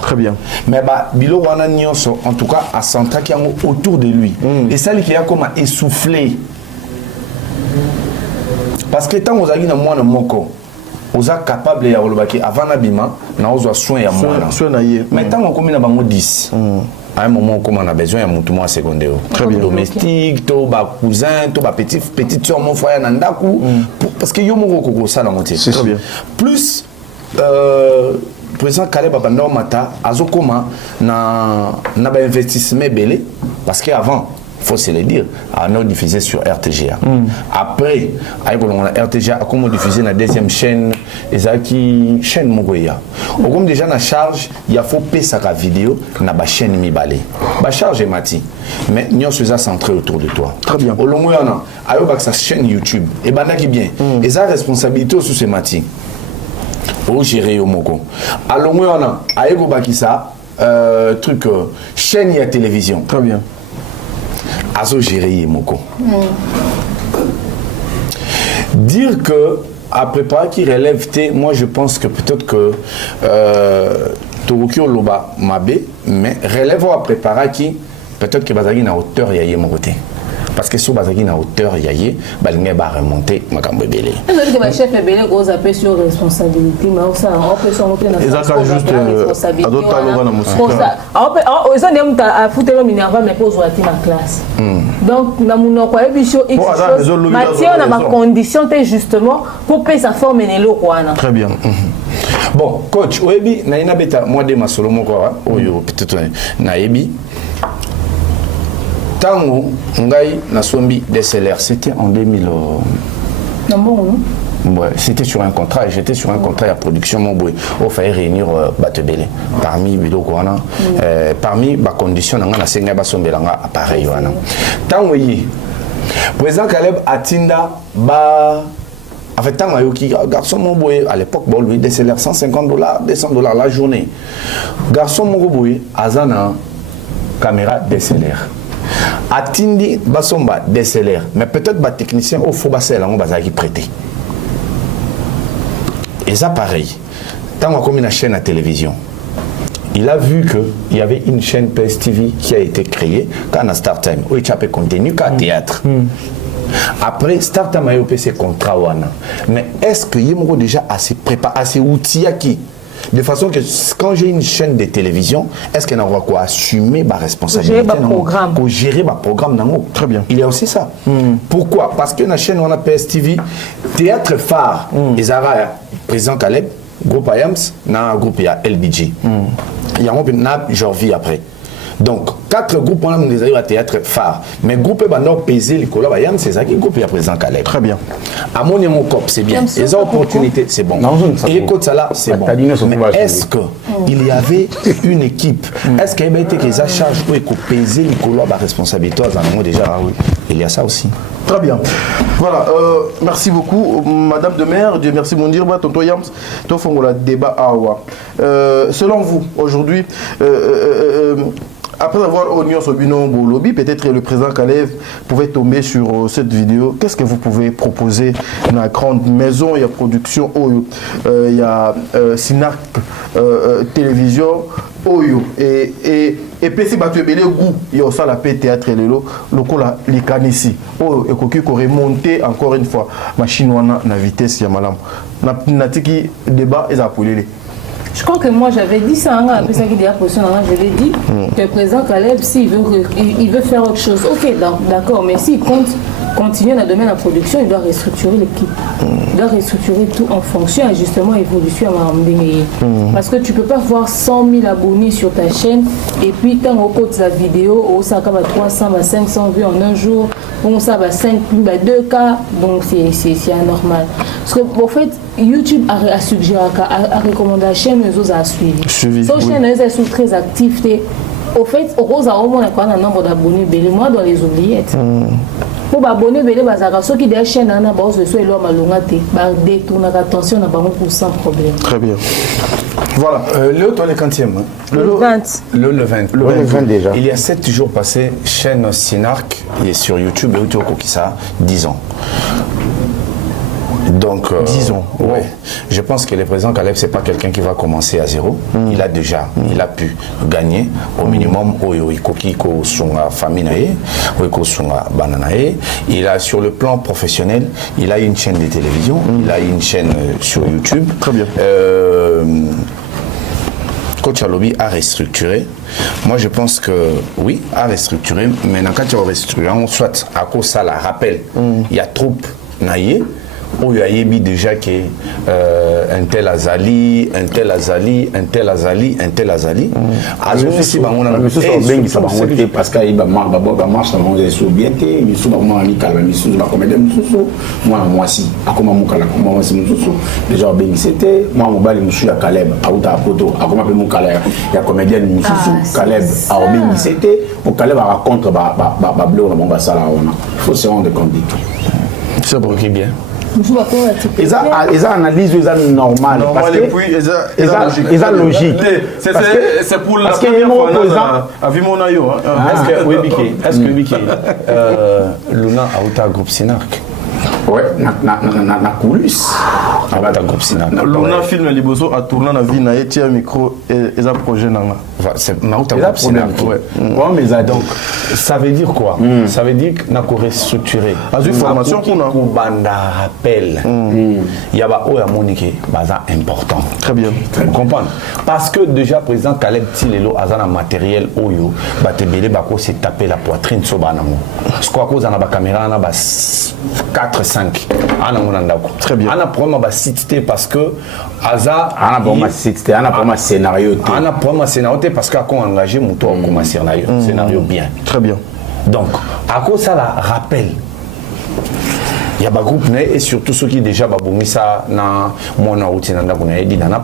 Très bien. Mais bah bilo wana nyonso en tout cas à centra qui autour de lui. Et ça qui a comme essoufflé. Parce que tant on a dans moi moko on est capable de faire avant l'abîme, on a soin à moi. Mais tant qu'on a 10, à un moment, on a besoin de tout secondaire. Très bien. Domestique, tout cousin, tout petite soeur, mon frère, nandaku. Parce que yo mo ko ça dans mon c'est très bien. Plus président Caleb Abandon Mata, azokoma na investissement belé parce qu'avant il faut se le dire, on a diffusé sur RTGA. Après, avec RTGA, on a diffusé la deuxième chaîne, et chaîne Mogoya. Comme déjà na charge, il faut payer sa vidéo na ba chaîne Mibale. Ba charge est mati, mais nous sommes centrés autour de toi. Très bien. Au long moment, avec sa chaîne YouTube, et ben qui bien, et sa responsabilité sur ce mati. Au gérer au Moko. À long moment, avec Bakisa, truc chaîne et télévision. Très bien. Azo gérer Moko. Dire que à préparer qui relève moi je pense que peut-être que Torukio Loba Mabe, mais relève à préparer qui peut-être que Bazagi na hauteur yaye mon côté. Parce que si Bazagi na hauteur yaye, Balingé va remonter Makambo Belé. Est-ce que le chef Belé ose appeler sur responsabilité, mais on peut s'en monter dans la responsabilité. Ils ont à foutre le minerva, mais pose la classe. Donc, dans mon quoi, Mathieu, on a ma condition justement pour payer sa forme et le Très bien. Bon, coach, Oebi, naina beta, moi de ma solo quoi, oyo peut-être naebi. Tango, Ngai, Nasombi, DSLR, c'était en 2000. Ouais, c'était sur un contrat, j'étais sur un contrat à production Moboué. On fallait réunir Batebele. Parmi Bilo Kouana, parmi les conditions, on a signé Basombelanga appareil. Tango yi, président Caleb Atinda, en fait, tant que garçon Moboué, à l'époque, bon, lui, DSLR $150, $200 la journée. Garçon Moboué, Azana, caméra DSLR. Atindi basomba DSLR, mais peut-être les techniciens au faux basel on va qui prêter. Et ça pareil. Tant qu'on a une chaîne à télévision, il a vu qu'il y avait une chaîne PSTV qui a été créée quand à Star Time où il y avait contenu qu'à théâtre. Après Star Time a eu ses contrats mais est-ce qu'il y a déjà assez préparé, assez outillé qui de façon que quand j'ai une chaîne de télévision, est-ce qu'elle aura quoi assumer ma responsabilité pour gérer ma programme dans Très bien. Il y a aussi ça. Pourquoi? Parce que la chaîne on a PSTV, théâtre phare, les Arabes, président Caleb, groupe Ayams, na groupe il y a LBG. Il y a un groupe Jorvi après. Donc, 4 groupes, on a des à théâtre phare. Mais groupe Bandor Pesé, les Bayam, c'est ça qui est groupe il y a président Caleb. Très bien. À mon cop, c'est bien. Les opportunités, c'est bon. Et écoute ça là, c'est bon. Mais est-ce que il y avait une équipe. Est-ce qu'il y a été que ça charge ou qu'on pesait Nicolas la responsabilité déjà? Oui. Il y a ça aussi. Très bien. Voilà, merci beaucoup, Madame de Maire. Dieu merci, mon dire, tonton Yams. Tout le débat à Awa. Selon vous, aujourd'hui, après avoir oignon sur Bino Bolobi, peut-être le président Kalev pouvait tomber sur cette vidéo. Qu'est-ce que vous pouvez proposer dans la grande maison? Il y a production, il y a Sinarc télévision, Oyo. Et puis si tu as goût, il y a aussi la paix théâtre et le cola les canissi. Oh, et qui aurait monté encore une fois machine wana na vitesse ya malam. Na tiki débat et appelé. Je crois que moi j'avais dit ça, après ça qui est position, je l'ai dit, que le président Caleb, s'il veut faire autre chose, ok, d'accord, mais s'il compte continuer dans le domaine de la production, il doit restructurer l'équipe. Il doit restructurer tout en fonction et justement évolution à Maramdengé. Parce que tu ne peux pas voir 100 000 abonnés sur ta chaîne et puis tant au côté de la vidéo, ça va 300, 500 vues en un jour, bon ça va 5, 2K, donc c'est anormal. Parce que en fait, YouTube a suggéré, a recommandé la chaîne, mais autres a suivi. Son chaîne est très active. Au fait, Rose a au moins un nombre d'abonnés, moi dans les oubliettes. Pour abonner, ceux qui des chaînes, détourner l'attention sans problème. Très bien. Voilà. Le temps est quantième. Le 20. Le 20. Le 20 déjà. Il y a 7 jours passés, chaîne Sinarc, il est sur YouTube, et Kokisa, 10 ans. Donc, 10 ans. Ouais. Je pense que le président Caleb, ce n'est pas quelqu'un qui va commencer à zéro. Il a pu gagner au minimum il a sur le plan professionnel, il a une chaîne de télévision, il a une chaîne sur YouTube. Très bien. Coach Alobi a restructuré. Moi, je pense que oui, a restructuré. Mais quand tu as restructuré, soit à cause ça la rappel, il y a trop naïe. Où il y a déjà que un tel Azali. Parce qu'il y a marche bien, déjà c'était moi mon bal monsieur à Caleb à poto à comment mon Caleb il y a comédien monsieur Caleb à c'était pour Caleb à raconter bleu dans ça là il faut se rendre compte. C'est bon qui bien. Ils analysent normal parce que ils ont logique. C'est pour la première fois à Vimonayo. Est-ce que Biki Luna a groupe Sinarc? Ouais, na coulisses. Luna film Liboso a tourné la vie na etia micro et ça projet nanga. C'est Maouta groupe Sinarc. Ouais. Donc ça veut dire quoi? Ça veut dire que n'a ko restructuré. As une formation pour banda rappel. Il y a ba oya monike baza important. Très bien. Vous comprenez? Parce que déjà président Caleb Tilelo azana matériel oyo ba tebele ba ko se taper la poitrine so banamo. Ce quoi cause na ba caméra na ba 4 5 ana monandako. Très bien. Ana problème ba cité parce que Aza ana problème cité ana problème scénario. Ana problème scénario parce qu'a engagé muto comme scénario bien. Très bien. Donc à cause ça la rappel. Il y a un groupe et surtout ceux qui déjà baboumi ça na mon routine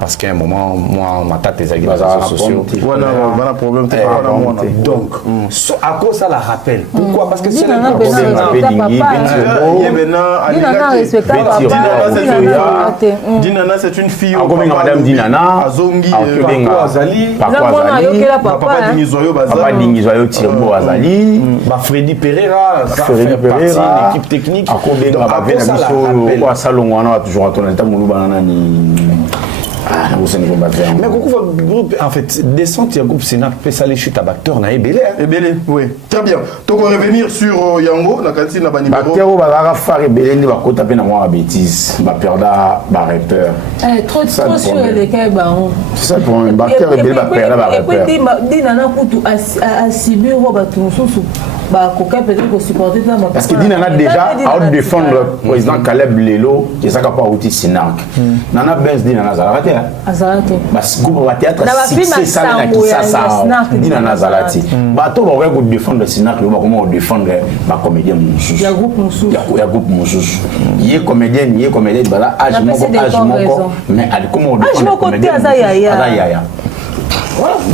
parce qu'à un moment moi ma tante les réseaux sociaux voilà problème donc à cause ça la rappelle pourquoi parce que c'est un Dinana c'est une fille madame Dinana Azongi Azali papa Dingizoyo Tirbo Azali Freddy Pereira l'équipe technique avec la mission au salon on a toujours entendu mais beaucoup de groupes en fait descente il y a groupe Sénat peut ça les chutes à Bacteur na Ebélé oui très bien donc on va revenir sur Yango na kanti na bani Bacteur ba faire Ebélé ni ba ko taper na moi bêtise ba perda ba rappeur trop sur les cas baron c'est ça pour Bacteur Ebélé ba perda ba rappeur et puis dit nana kutu a ciblé roba tout sous bah coca peut-être que supporter ça parce que Dinana déjà à défendre le président Caleb Lelo qui ça pas outil Sinarc nana Benz Dinana Zalati Azalati parce que le théâtre c'est ça Dinana Zalati bah toi on va défendre le Sinarc comment on défendre ma comédien Moussous il y a groupe Moussous il est comédien bah là âge moko mais comment on défend comédien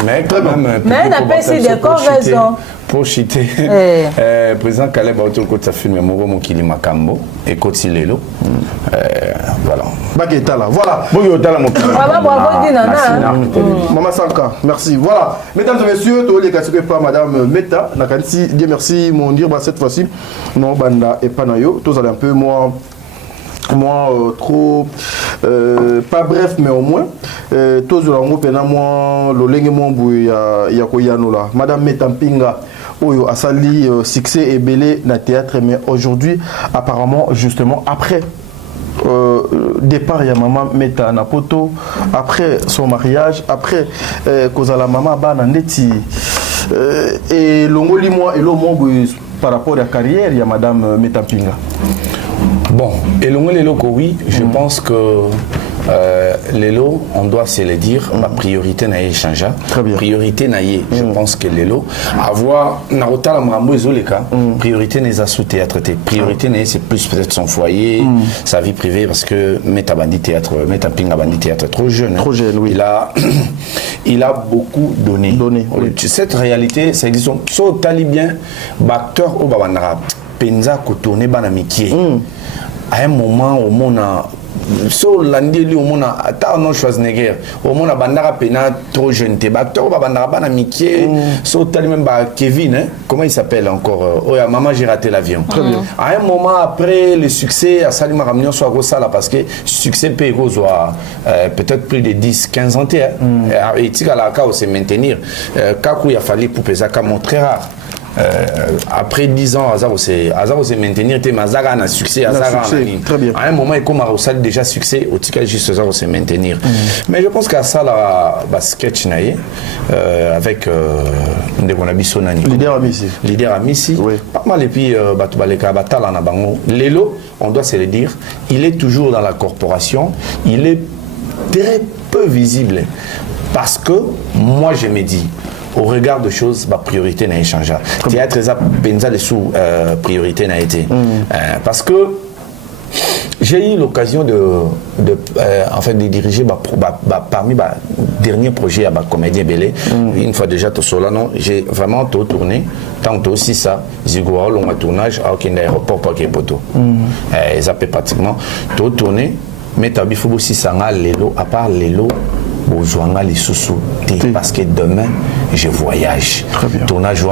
Mais quand même... Mais n'a pas essayé d'accord raison. Pour chiter, président Caleb Auto côté film Moro Mokili Makambo et Koti Lelo. Voilà. Bageta là. Voilà. Maman Sanka, merci. Voilà. Mesdames et messieurs, tous les cas par Madame Meta, Nakansi, Dieu merci, mon dire cette fois-ci, non banda et panayo, tous allez un peu moins trop pas bref mais au moins tous les gens pena moi le lengue mon bouy ya koyano là Madame Meta Mpinga oyo asali succès et belé na théâtre mais aujourd'hui apparemment justement après départ il y a maman Meta na poto après son mariage après kozala maman ba na ndeti et longoli moi et lo mon par rapport à la carrière il y a Madame Meta Mpinga. Bon, et le loko, oui, je pense que les lots, on doit se le dire, ma priorité n'a changé. Priorité n'a je pense que les lots, avoir Narota la Mrambo Zoleka, priorité n'est pas sous théâtre. Priorité n'est c'est plus peut-être son foyer, sa vie privée, parce que Meta Bandi Théâtre, Meta Pinga Bandi Théâtre, trop jeune. Trop jeune, oui. Il a beaucoup donné. Oui. Cette réalité, ça existe. So talibien, acteur au Babandara, Penza Kotourné Banamikié. À un moment au monde so landeli au monde à non Schwarzenegger au monde à bandara pena trop jeune te acteur bandara bana mikie so tali même Kevin hein? Comment il s'appelle encore oh ya maman j'ai raté l'avion. Très bien. À un moment après le succès à Salima Ramnion soit gros là parce que succès peut peut-être plus de 10-15 ans et tika la ka se maintenir kaku il a fallu pour pesaka montrer rare. Après 10 ans, Azar se maintenir, Mazara a succès, très bien. À un moment, il commence à déjà succès, au tika juste Azar se maintenir. Mais je pense qu'à ça, la sketch avec Leader Amissi, pas mal et puis Batubaleka Batala Nabango. Lelo, on doit se le dire, il est toujours dans la corporation, il est très peu visible parce que moi je me dis. Au regard de choses, ma priorité n'a changé. Théâtre, Benza, les sous priorité n'a été. Parce que j'ai eu l'occasion en fait, de diriger parmi les derniers projets à la Comédie Bélé. Une fois déjà, j'ai vraiment tout tourné. Tant aussi ça, Zigouara, long tournage à aucun aéroport, pas qu'il y ait poteau. Ça peut pratiquement tout tourner. Mais tu as aussi ça, à part les lots. Parce que demain je voyage. Tournage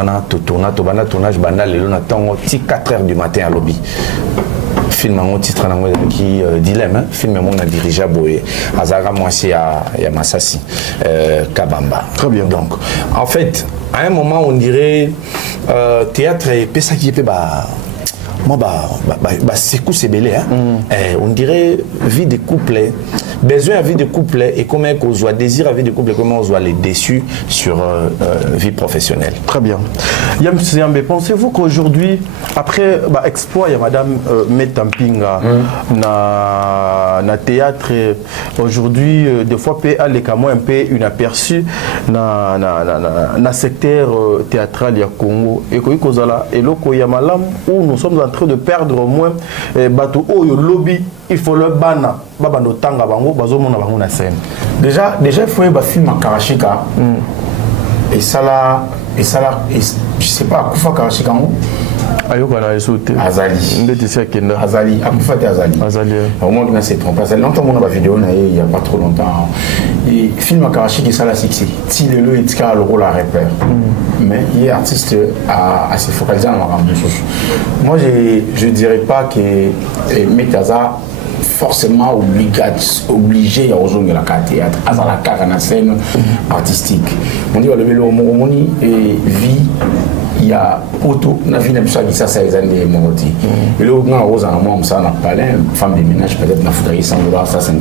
banda lelo na tango 4h du matin à lobby. Film en titre qui dilemme film mon a dirigé boye Azara Moisi à Masasi Kabamba. Très bien. Donc en fait à un moment on dirait théâtre et ça qui est moi c'est coup c'est belé on dirait vie de couple besoin à vie de couple et comment on soit désir à vie de couple comment on soit les déçus sur vie professionnelle. Très bien. Yamsiambe, pensez-vous qu'aujourd'hui après exploit il y a Madame Meta Mpinga na théâtre aujourd'hui des fois peut aller comme un peu une aperçu na secteur théâtral ya Congo et ko kozala eloko ya malam où nous sommes en train de perdre au moins bateau oyo lobby il faut le bana babando tanga bango bazomona bango na scène. Déjà il faut un film en Karachika et ça là je sais pas Kufa Karachika ayoka na esote Azali ndeti sakenda Azali akufa te Azali au moins on s'est trompé ça longtemps on a vidéo na il y a pas trop longtemps et film en Karachika ça la succès si le et tika le rôle à repère mais il est artiste à se focaliser dans la chose. Moi je dirais pas que Metaza forcément obligé à rejoindre la théâtre à la carte en scène artistique. On dit le vélo moromoni et vie il y a auto na vie n'a pas ça ça les années moroti et le grand rose en moi ça n'a pas l'air femme de ménage peut-être na faudrait $100 ça $50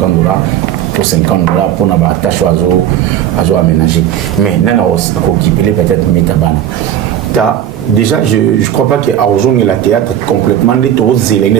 pour $50 pour na ba tâche à aménager mais nana occuper peut-être métabana déjà je crois pas que Arjong et la théâtre complètement les taux zélés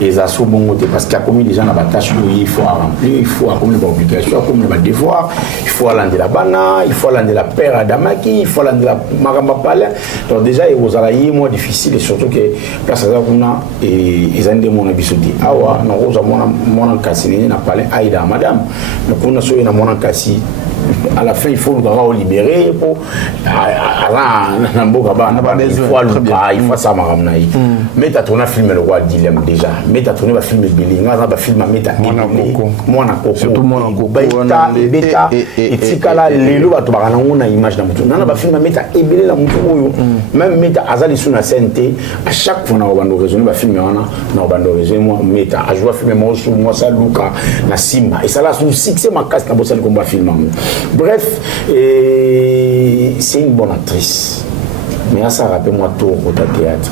et ça sont bon côté parce qu'il y a comme des gens à la tâche il faut remplir il faut comme les obligations comme les devoirs il faut aller de la bana il faut aller de la paire à Damaki il faut aller de la Maramba Palais donc déjà il vous allez moins difficile et surtout que place à ça on a et ils ont des mon habitude awa non rosa mon cassé n'a pas aïda madame donc on a sauvé na mon cassé à la fin il faut le libérer pour il faut ça mais tu as tourné un film le roi dilemme déjà mais tu as tourné un film Belé un film moi surtout moi beta et tikala lelo bato bakana ngona image na mutu nana ba film meta ebele la mutu oyo même meta azali suna sente à chaque fois na bando raisonner ba film wana na bando raisonner moi meta a jouer film moi sur moi ça Luka na Simba et ça là sous succès ma casse na bossel comme ba film. Bref, c'est une bonne actrice. Mais ça rappelle-moi tout au théâtre.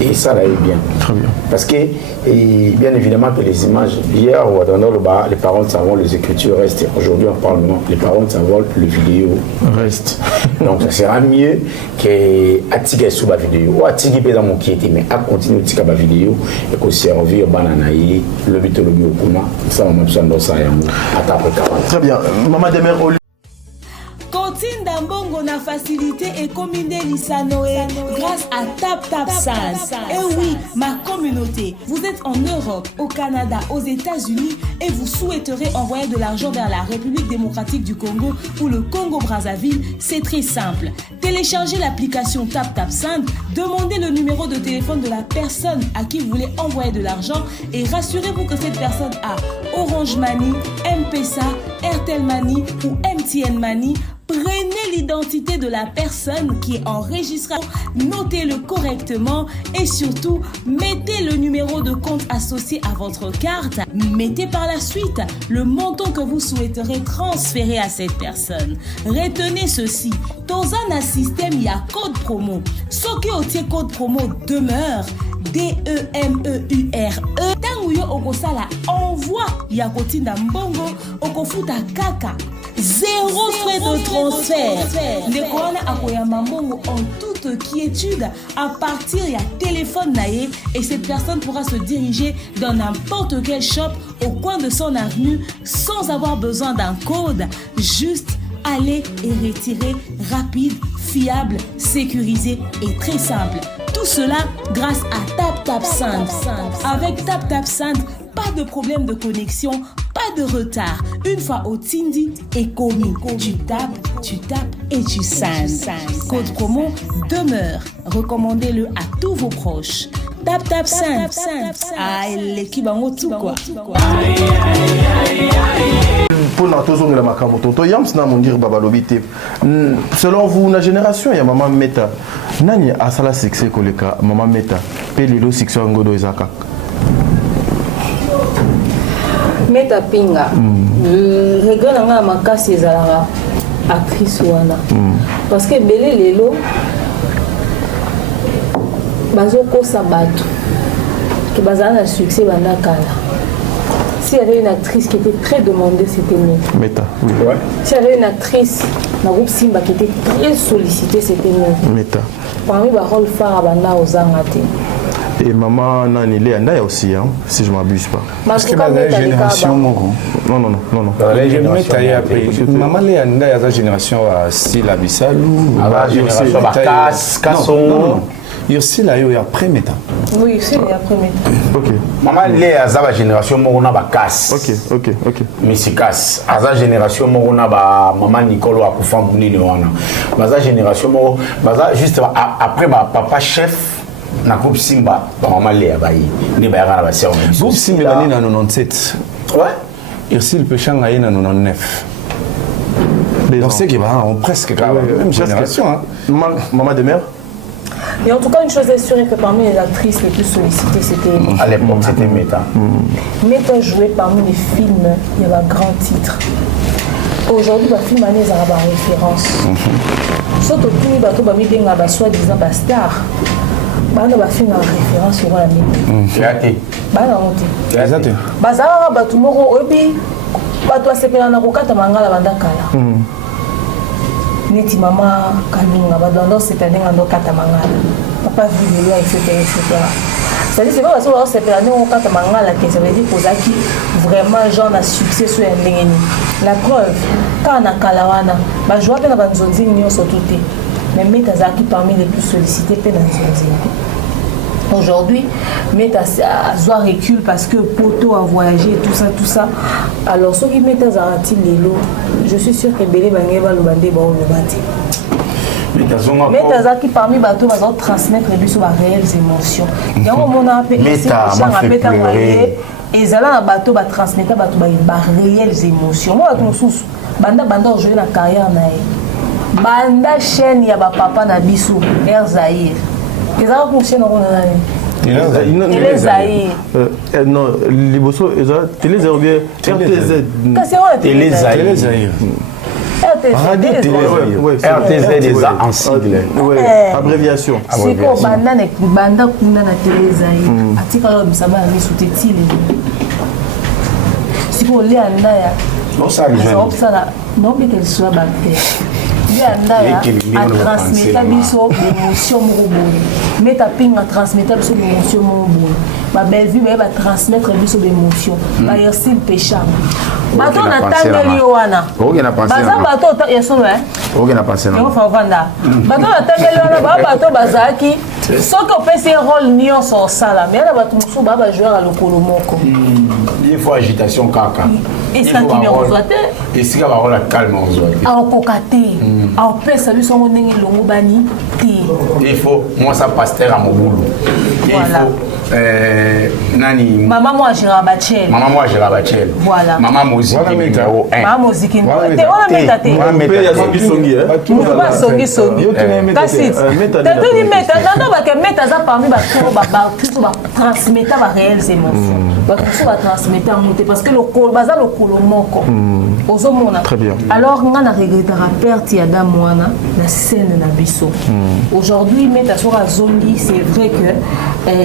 Et ça là est bien. Très bien. Parce que, bien évidemment, que les images, hier, dans le bas, les parents de savoir, les écritures restent. Aujourd'hui, on parle non, les parents de savoir, le vidéo reste. Donc, ça sera mieux qu'Atiga sous la vidéo. Ou Atiga peut dans mon qui était, mais à continuer à la vidéo et qu'on servir bananaï, le but de l'Obiokuna. Ça, on m'a besoin de ça. Très bien. Maman Demer, Kotinda Mbongo na facilité et commune Lissanoé grâce à TapTapSend. Et oui, ma communauté, vous êtes en Europe, au Canada, aux États-Unis et vous souhaiterez envoyer de l'argent vers la République démocratique du Congo ou le Congo-Brazzaville, c'est très simple. Téléchargez l'application TapTapSend, demandez le numéro de téléphone de la personne à qui vous voulez envoyer de l'argent et rassurez-vous que cette personne a Orange Money, M-Pesa, Airtel Money ou MTN Money. Prenez l'identité de la personne qui est enregistrée, notez-le correctement et surtout, mettez le numéro de compte associé à votre carte. Mettez par la suite le montant que vous souhaiterez transférer à cette personne. Retenez ceci, dans un système, il y a code promo. Ce qui est code promo demeure. DEMEURE. Tanguyo okosala envoi ya Kotinda Mbongo okofuta kaka. 0 frais de transfert. Ndekona akoyama Mbongo en toute quiétude à partir ya téléphone naé et cette personne pourra se diriger dans n'importe quel shop au coin de son avenue sans avoir besoin d'un code. Juste aller et retirer rapide, fiable, sécurisé et très simple. Tout cela grâce à TapTapSend. Avec TapTapSend, pas de problème de connexion, pas de retard. Une fois au Tindi et commis, tu tapes et tu sends. Code promo demeure. Recommandez-le à tous vos proches. TapTapSend. Ah, l'équipe en tout quoi. Pour la makamoto, Yams na mondir babalobité. Selon vous, la génération, il y a maman Meta. Nani a sala succès koleka maman Meta. Pelilo succès ngodo ezaka. Meta pinga. Regarde nga makasi ezalaka actrice wana. Parce que belé lelo bazoko sabato. Que bazana succès banda kala. S'il y avait une actrice qui était très demandée, c'était Meta. Oui. Ouais. S'il y avait une actrice dans le groupe Simba qui était très sollicitée, c'était Meta. Parmi les rôles phares, aux Angate. Et maman Nani Léanda aussi, hein, si je ne m'abuse pas. Parce que la génération Moro. Non. La génération maman Léanda, il y a la génération style Abissalou. La génération Kasson. Il y a aussi là, il y a après Meta. Oui, c'est après Meta. Ok. Maman Léa, ça la génération Morona Bakas. Ok. Mais c'est casse. À la génération Morona maman Nicolo a coufant Bouni Noana. La génération Moro, juste après papa chef. Na groupe Simba, maman Léa bayi. Ne bayara la sœur. Groupe Simba est né en 97. Ouais. Ursil Péchang est né en 99. Donc c'est qu'ils ont presque la même génération. Maman de mère. Et en tout cas, une chose est sûre, que parmi les actrices les plus sollicitées, c'était... À l'époque, c'était Meta. Meta jouait parmi les films, il y avait un grand titre. Aujourd'hui, le film année a une référence. Surtout que les gens soi-disant star. Il y a un film en référence sur la Meta. Il y a été. Il y a été. Neti mama kalunga badando cette année ngando kata mangala papa vidéo etc. C'est-à-dire c'est pas parce que cette année on kata mangala que ça veut dire que zaki vraiment genre na succès sur ndengeni. La preuve quand na kalawana ba joie na banzonzi nyo sotuté mais Meta zaki parmi les plus sollicités pe na nzonzi. Aujourd'hui, mais à Zoa recule parce que Poto a voyagé, tout ça. Alors, ceux qui mettent à Zarati Lelo, je suis sûr que Bélé Bangeba le bandé va le battre. Mais Tazaki parmi bateaux va transmettre les sur les réelles émotions. Il y a un moment où on et Zala un bateau va transmettre les réelles émotions. Moi, tout sous banda jouer la carrière naïe. Banda chaîne ya ba papa na biso Air Zahir. Et ça va chaîne on a Télé Zahir. Non, liboso eza Télé Zahir bien RTZ. Télé Zahir. RTZ déjà en sigle. Abréviation. C'est quoi banda kunda na Télé Zahir. Atika lo bisaba na sous-titre. Si vous voulez anda ya non ça les jeunes non mais qu'elle soit bactère lui anda ya a transmettre biso l'émotion moko boye mais ta ping a transmettre biso l'émotion moko boye ba belle vie ba transmettre biso l'émotion ba yersil pécham bato na tangeli wana baza bato ya solo OK na pensé non fa vanda bato na tangeli wana ba bato bazaki soki opesi rôle nyonso osala mais na bato mosusu ba joueur à lokolo moko il faut agitation kaka et ça qui me reçoit et si ka ba rôle calme on zoa a kokate a pesa biso ndenge longo bani ti il faut moi ça pasteur à Mobulu il faut nani maman moi Gérard Bachel voilà maman musique numéro 1 maman musique te on met tate ya songi songi ba songi kasi tatu ni meta nando ba ke meta za parmi ba tout ba transmettre ba réelles émotions ba tout ba transmettre monter parce que le col baza le colo moko ozomona très bien alors nga na regrettera perte ya dame wana la scène na biso aujourd'hui meta sora zongi c'est vrai que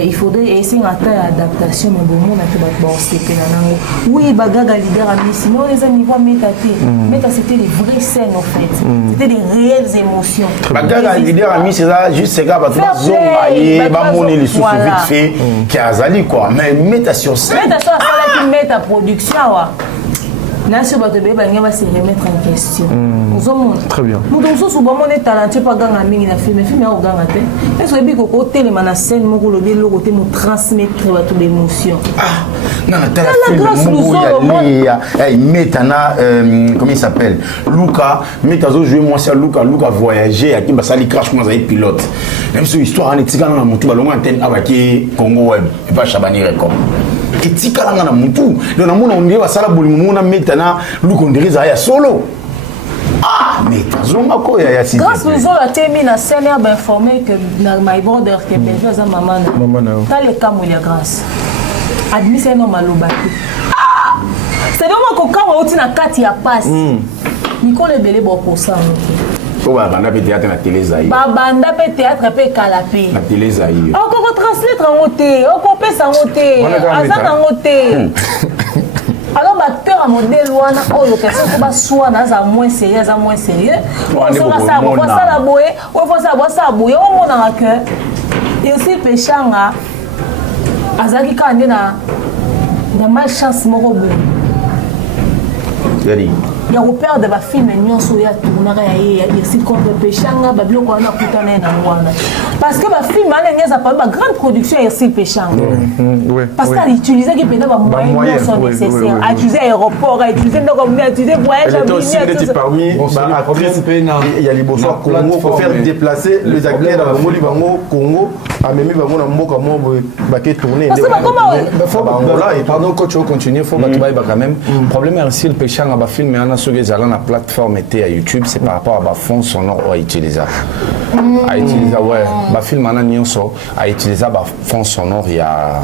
il faudrait essayer d'adaptation mais bon on a que ba sepela nango oui bagaga leader ami sinon les amis voient meta c'était des vraies scènes en fait c'était des réelles émotions bagaga leader ami c'est ça juste c'est gars ba zonga et ba moni les sous vite fait qui azali quoi mais meta sur scène meta sur ça qui met ta production wa Nassio Batobé va se remettre en question. Très bien. Nous sommes souvent talentueux pas gagner mingi na film au gagner te. Est-ce que biko côté les na scène mo ko lobi le côté mo transmettre toute l'émotion. Ah, non la film il metana comment il s'appelle Luca metazo jouer moi ça Luca voyager à qui basali crash comme un pilote. Même sur histoire en etika na mutu balongo antenne abaki Congo web et pas Chabani record. Etika na mutu donc na mona on dit basala bolimu na metana Luca on dirait ça ya solo. Ah, mais zonga ko ya si. Grâce aux autres temi na scène ba informé que na my border que belle za maman na. T'as les cas moi grâce. Admission no maloba. Ah! C'est donc ko quand on na kati ya passe. Nico le belé bo pour ça. Oh bah banda pe théâtre na télé Zahir. Ba banda pe théâtre pe kalapé. Na télé Zahir. On ko transmettre en hôtel, on ko pesa en hôtel. Azan en hôtel. Alors l'acteur a modèle wana oyo question ko ba soa na za moins sérieux on so ça bo ça la boye on faut ça boye on mona que et aussi péchanga azaki ka ndena na malchance moko bo yari ya repère de ba film nyonso ya tournera ya si contre péchanga ba biloko wana kutana na wana parce que ba film ala nyeza pas ba grande production ya si péchanga parce qu'elle utilisait qui peut ba moyens sont nécessaires à utiliser aéroport à utiliser donc comme à utiliser voyage en ligne parmi actrices il y a les bonsoirs Congo pour faire déplacer les acteurs dans le Moli Congo a même bango na mboka mo ba ke tourner parce que comment là et pardon coach tu continuer faut ba tuba quand même problème est si le péchanga ba film na sur les la plateforme était à YouTube c'est par rapport à ba fond sonore à utiliser ouais ba film na nyonso à utiliser ba fond sonore il y a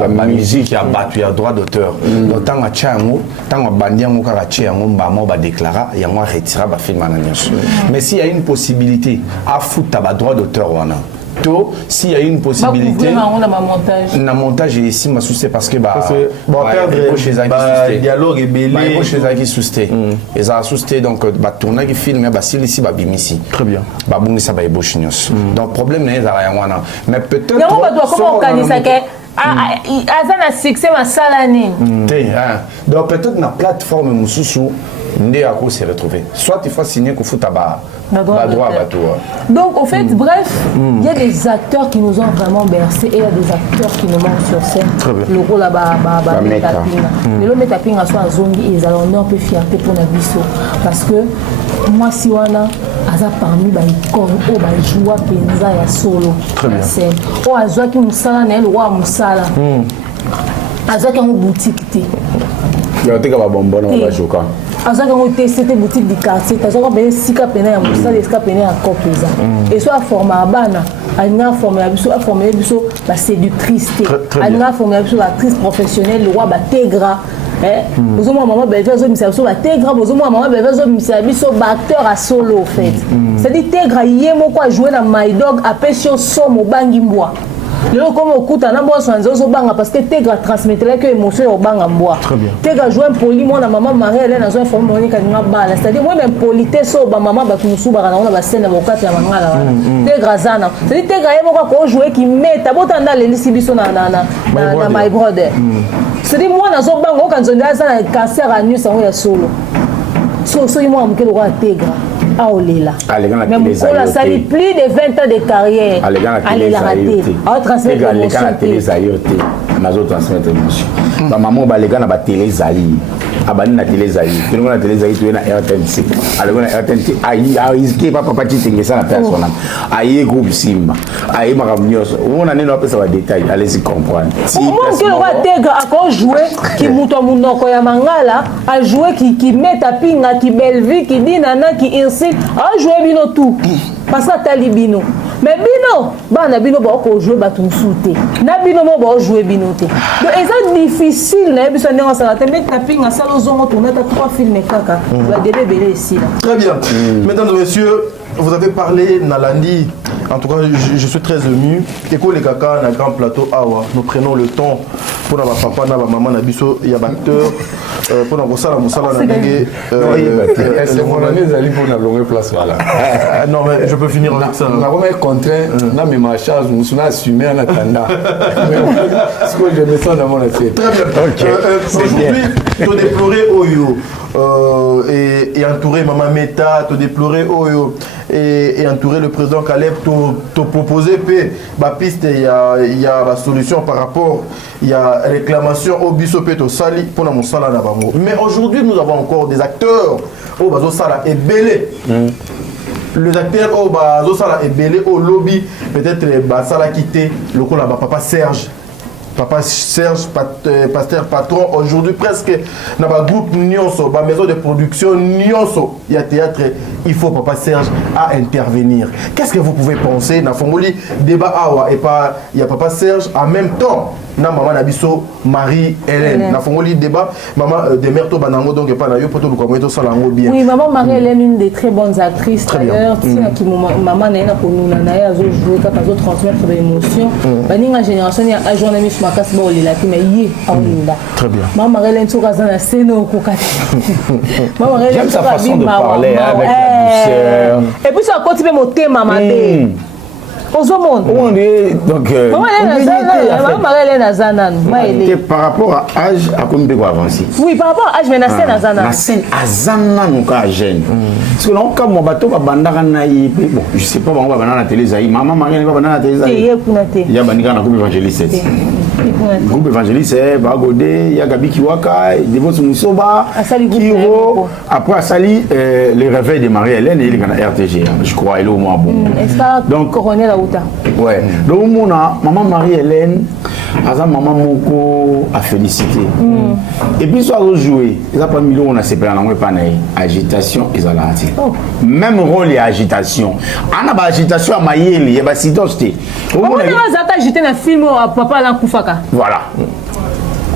la musique, il y a battu, il y a droit d'auteur. Donc, tant que tu as un mot, tant que tu as un mot, tu as un mot, tu as déclaré, il y a un retiré, tu film. Mais s'il y a une possibilité à foutre, tu as droit d'auteur. S'il y a une possibilité, le montage est ici, c'est parce que dialogue est belé, qui sousté. Et ça a sousté donc tourner qui filme, ici, ici. Très bien. Donc problème n'est pas mais peut-être. Comment organiser Azana succès ma salani. Donc peut-être na plateforme mususu ndé à quoi s'est retrouvé. Soit il faut signer qu'on fout à bas droit à toi. Donc, au fait, bref, il y a des acteurs qui nous ont vraiment bercés et il y a des acteurs qui nous manquent sur scène. Le rôle là-bas, le metaping à soi à Zongi, ils ont un peu fierté pour la biso. Parce que moi, si on a parmi les icônes, on va jouer Penza et solo. Très bien. On a joué qui Moussala, n'est le roi Moussala. On a joué qui a une boutique. Il y a des bonbons, on va jouer. Aza quand on testé boutique du quartier, t'as encore bien sika pena ya musa les sika pena ya copeza. Et soit formé à bana, anga formé à biso, formé biso la séductrice, anga formé à biso la actrice professionnelle, le roi bategra. Bozo moi maman belle zo misa biso bategra, bozo moi maman belle zo misa biso acteur à solo en fait. C'est-à-dire tegra yemo quoi jouer dans My Dog à pession somo bangi mboa. Lelo comme okuta na mboa sanzo zo banga parce que tegra transmettre que émotion au banga mboa. Tegra jouer poli moi na maman Marie-Hélène na zo informer Monica nga bala, c'est-à-dire moi même politesse au ba maman ba kumusu ba na ba scène ba kati ya mangala. Tegra zana. C'est-à-dire tegra yemo quoi jouer qui met tabota ndale lisi biso na My Brother. C'est-à-dire moi na zo banga quand zonda za na cancer à nuit sango ya solo. So moi amkelo kwa tegra. Aolela. Même on a sali plus de 20 ans de carrière. Allez la rater. À transmettre l'émotion. Nazo transmettre l'émotion. Ma maman ba les gars na ba télé zali. Abani na télé zali. Tu na télé zali tu na RTNC. Allez na RTNC ayi risqué papa pati tingesa na personne. Ayi groupe Simba. Ayi makamnyoso. On a neno apesa ba détail, allez-y comprendre. Moi que le roi Tega a encore joué qui muto munoko ya mangala, a joué qui met tapinga qui belvi qui dit nana qui insiste, a joué bino tout. Parce que tali bino. Mais bino, bana bino ba ko jouer ba tumsute. Na bino mo ba jouer bino te. Donc c'est difficile na biso ndenge ça te mettre tapinga salo zongo tourner ta 3 films kaka. Va débé belé ici là. Très bien. Mesdames et messieurs, vous avez parlé Nalandi. En tout cas, je suis très ému. Eko les kaka na grand plateau awa. Nous prenons le temps pour na papa na maman na biso ya acteur pour na bosala musala na ndenge c'est mon ami Zali pour na longue place voilà. Non mais je peux finir avec ça. Na comme contraint na mes ma charge musuna assumer en attendant. Ce que je me sens dans mon assiette. Très bien. OK. Aujourd'hui, tu déplorer Oyo et entourer Maman Meta, tu déplorer Oyo et entourer le président Caleb, te proposer la piste, il y a la solution par rapport, il y a réclamation au bisopeto sali pour la monsala na bango. Mais aujourd'hui, nous avons encore des acteurs au bazo sala et belé. Les acteurs au bazo sala et belé au lobby, peut-être basala quitté le coup là papa Serge. Papa Serge, pasteur patron, aujourd'hui presque dans le groupe Nyonso, dans la maison de production Nyonso, il y a théâtre, il faut Papa Serge à intervenir. Qu'est-ce que vous pouvez penser dans le débat Awa et pas il y a Papa Serge en même temps na maman Nabiso Marie-Hélène. Dans le débat, maman Demerto Banango donc pas nayo pour tout le comité salango bien. Oui, maman Marie-Hélène une des très bonnes actrices d'ailleurs, tu sais qui maman na pour nous na ya zo jouer quand zo transmettre des émotions. Baninga génération ya a journaliste makasi ba olela ti mais yé aolinda. Très bien. Maman Marie-Hélène soka za na scène au kokati. Maman Marie-Hélène j'aime sa façon de parler avec la douceur. Et puis ça continue mon thème maman. Donc, par rapport à âge, à combien de avancer? Oui, par rapport à âge, mais la scène à Zana. La scène à Zana, nous sommes jeunes. Parce que là, quand mon bateau va bandara naï, bon, je sais pas, on va banana la télé, maman Marie va banana la télé. Il y a Banika dans le groupe évangéliste. Groupe évangéliste, Bagodé, il y a Gabi Kiwaka, Devos Moussoba, Kiro. Après, à Sali, les réveils de Marie-Hélène, il y a RTG, je crois, elle est au moins bon. Donc, Coronel Aouta. Ouais. Donc, maman Marie-Hélène, maman Moko a félicité. Et puis, soit joué, ils n'ont pas mis l'eau, on a séparé la langue, agitation, ils ont l'arrêté. Même rôle et agitation. On a agitation à Maïeli, il y a si d'autres. Comment on a agité dans le film Papa Alain Koufaka? Voilà.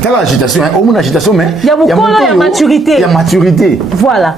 Telle agitation, au moins agitation, mais il y a beaucoup de maturité. Il y a maturité. Voilà.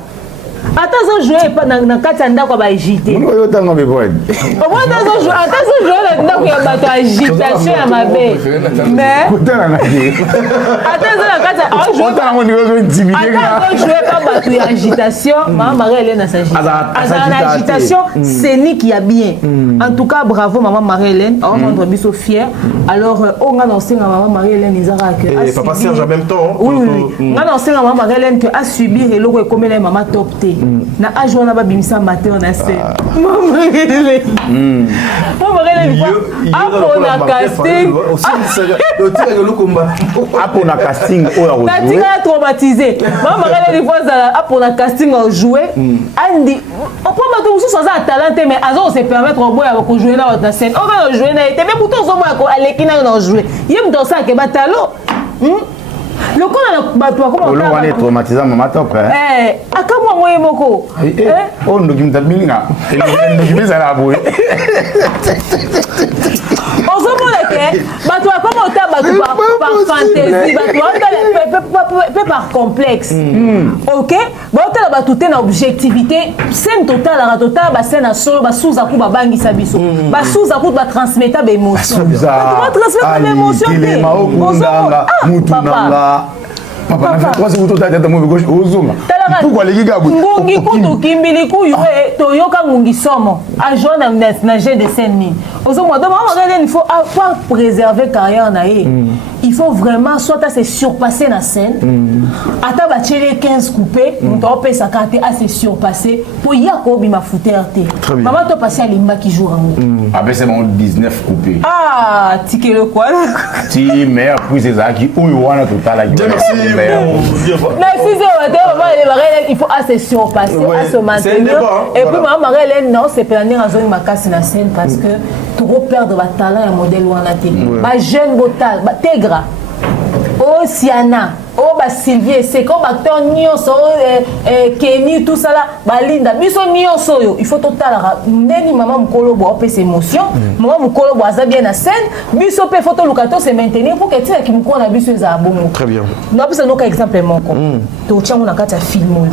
Attends, je joue pas dans Katanda quoi ba agité. On yo tango be boy. Au moins attends, je joue là dans bato agitation à ma bête. Mais Kotana na ki. attends la Katanda, je Kotana mo niveau intimider. attends, je joue pas bato agitation, maman Marie-Hélène a s'agit. À agitation, c'est ni qui a bien. En tout cas, bravo maman Marie-Hélène, on rendre biso fier. Alors on a lancé maman Marie-Hélène Izara que et papa Serge en même temps. Oui, on a lancé maman Marie-Hélène que a subir et logo comme les maman top T. Na aju on a ba bimisa matin on a fait. Maman Marie-Hélène. Maman Marie-Hélène. Après on a casting. Après on a casting o ya La tika a traumatisé. Maman Marie-Hélène fois après on a casting à jouer. Andi on peut pas tout ça ça talent mais azo se permettre au boy à jouer là dans scène. On va jouer là et mais bouton zo moi à l'équina on jouer. Yem dans ça que batalo. Le coup na bato comment on est traumatisé maman top eh akamwa moye moko on ndokimta bilinga ndokimisa la boye ozomona ke bato akoma ota bato par fantaisie bato par complexe ok baotala bato te na objectivité scène totale ala totala bascène solo basuza ku babangisa biso basuza ku batransmeta baémotion batransmeta baémotion te Papa, pourquoi c'est vous tout à tête mauvais gauche ozuma? Pourquoi les gars ngungi kutu kimbili ku yo toyoka ngungi somo a jona na jeu de scène ni ozoma donc il faut préserver carrière na ye il faut vraiment soit à se surpasser la scène ata ba tchele 15 coupés on doit payer sa carte à se surpasser pour y a ko bima fouter te maman to passer à limba qui joue rango ah ben c'est mon 19 coupés ah ticket le quoi ti meilleur prix c'est ça qui ou wana total là il faut se surpasser, à se maintenir. Et puis, maman Marie-Hélène, non, c'est pas une raison de ma casse la scène parce que trop perdre votre talent et modèle ou en la ma jeune botal, ma tégra, oh Siana, oh bah Sylvie, c'est comme acteur Nyonso, Kenny, tout ça là, bah Linda, biso Nyonso, il faut total, neni maman mukolo bo apes émotion, maman mukolo bo aza bien la scène, biso pe photo lukato se maintenir pour que tu qui mukolo na biso za bon. Très bien. Non, parce que nous exemple moko. To tchanga na kata film.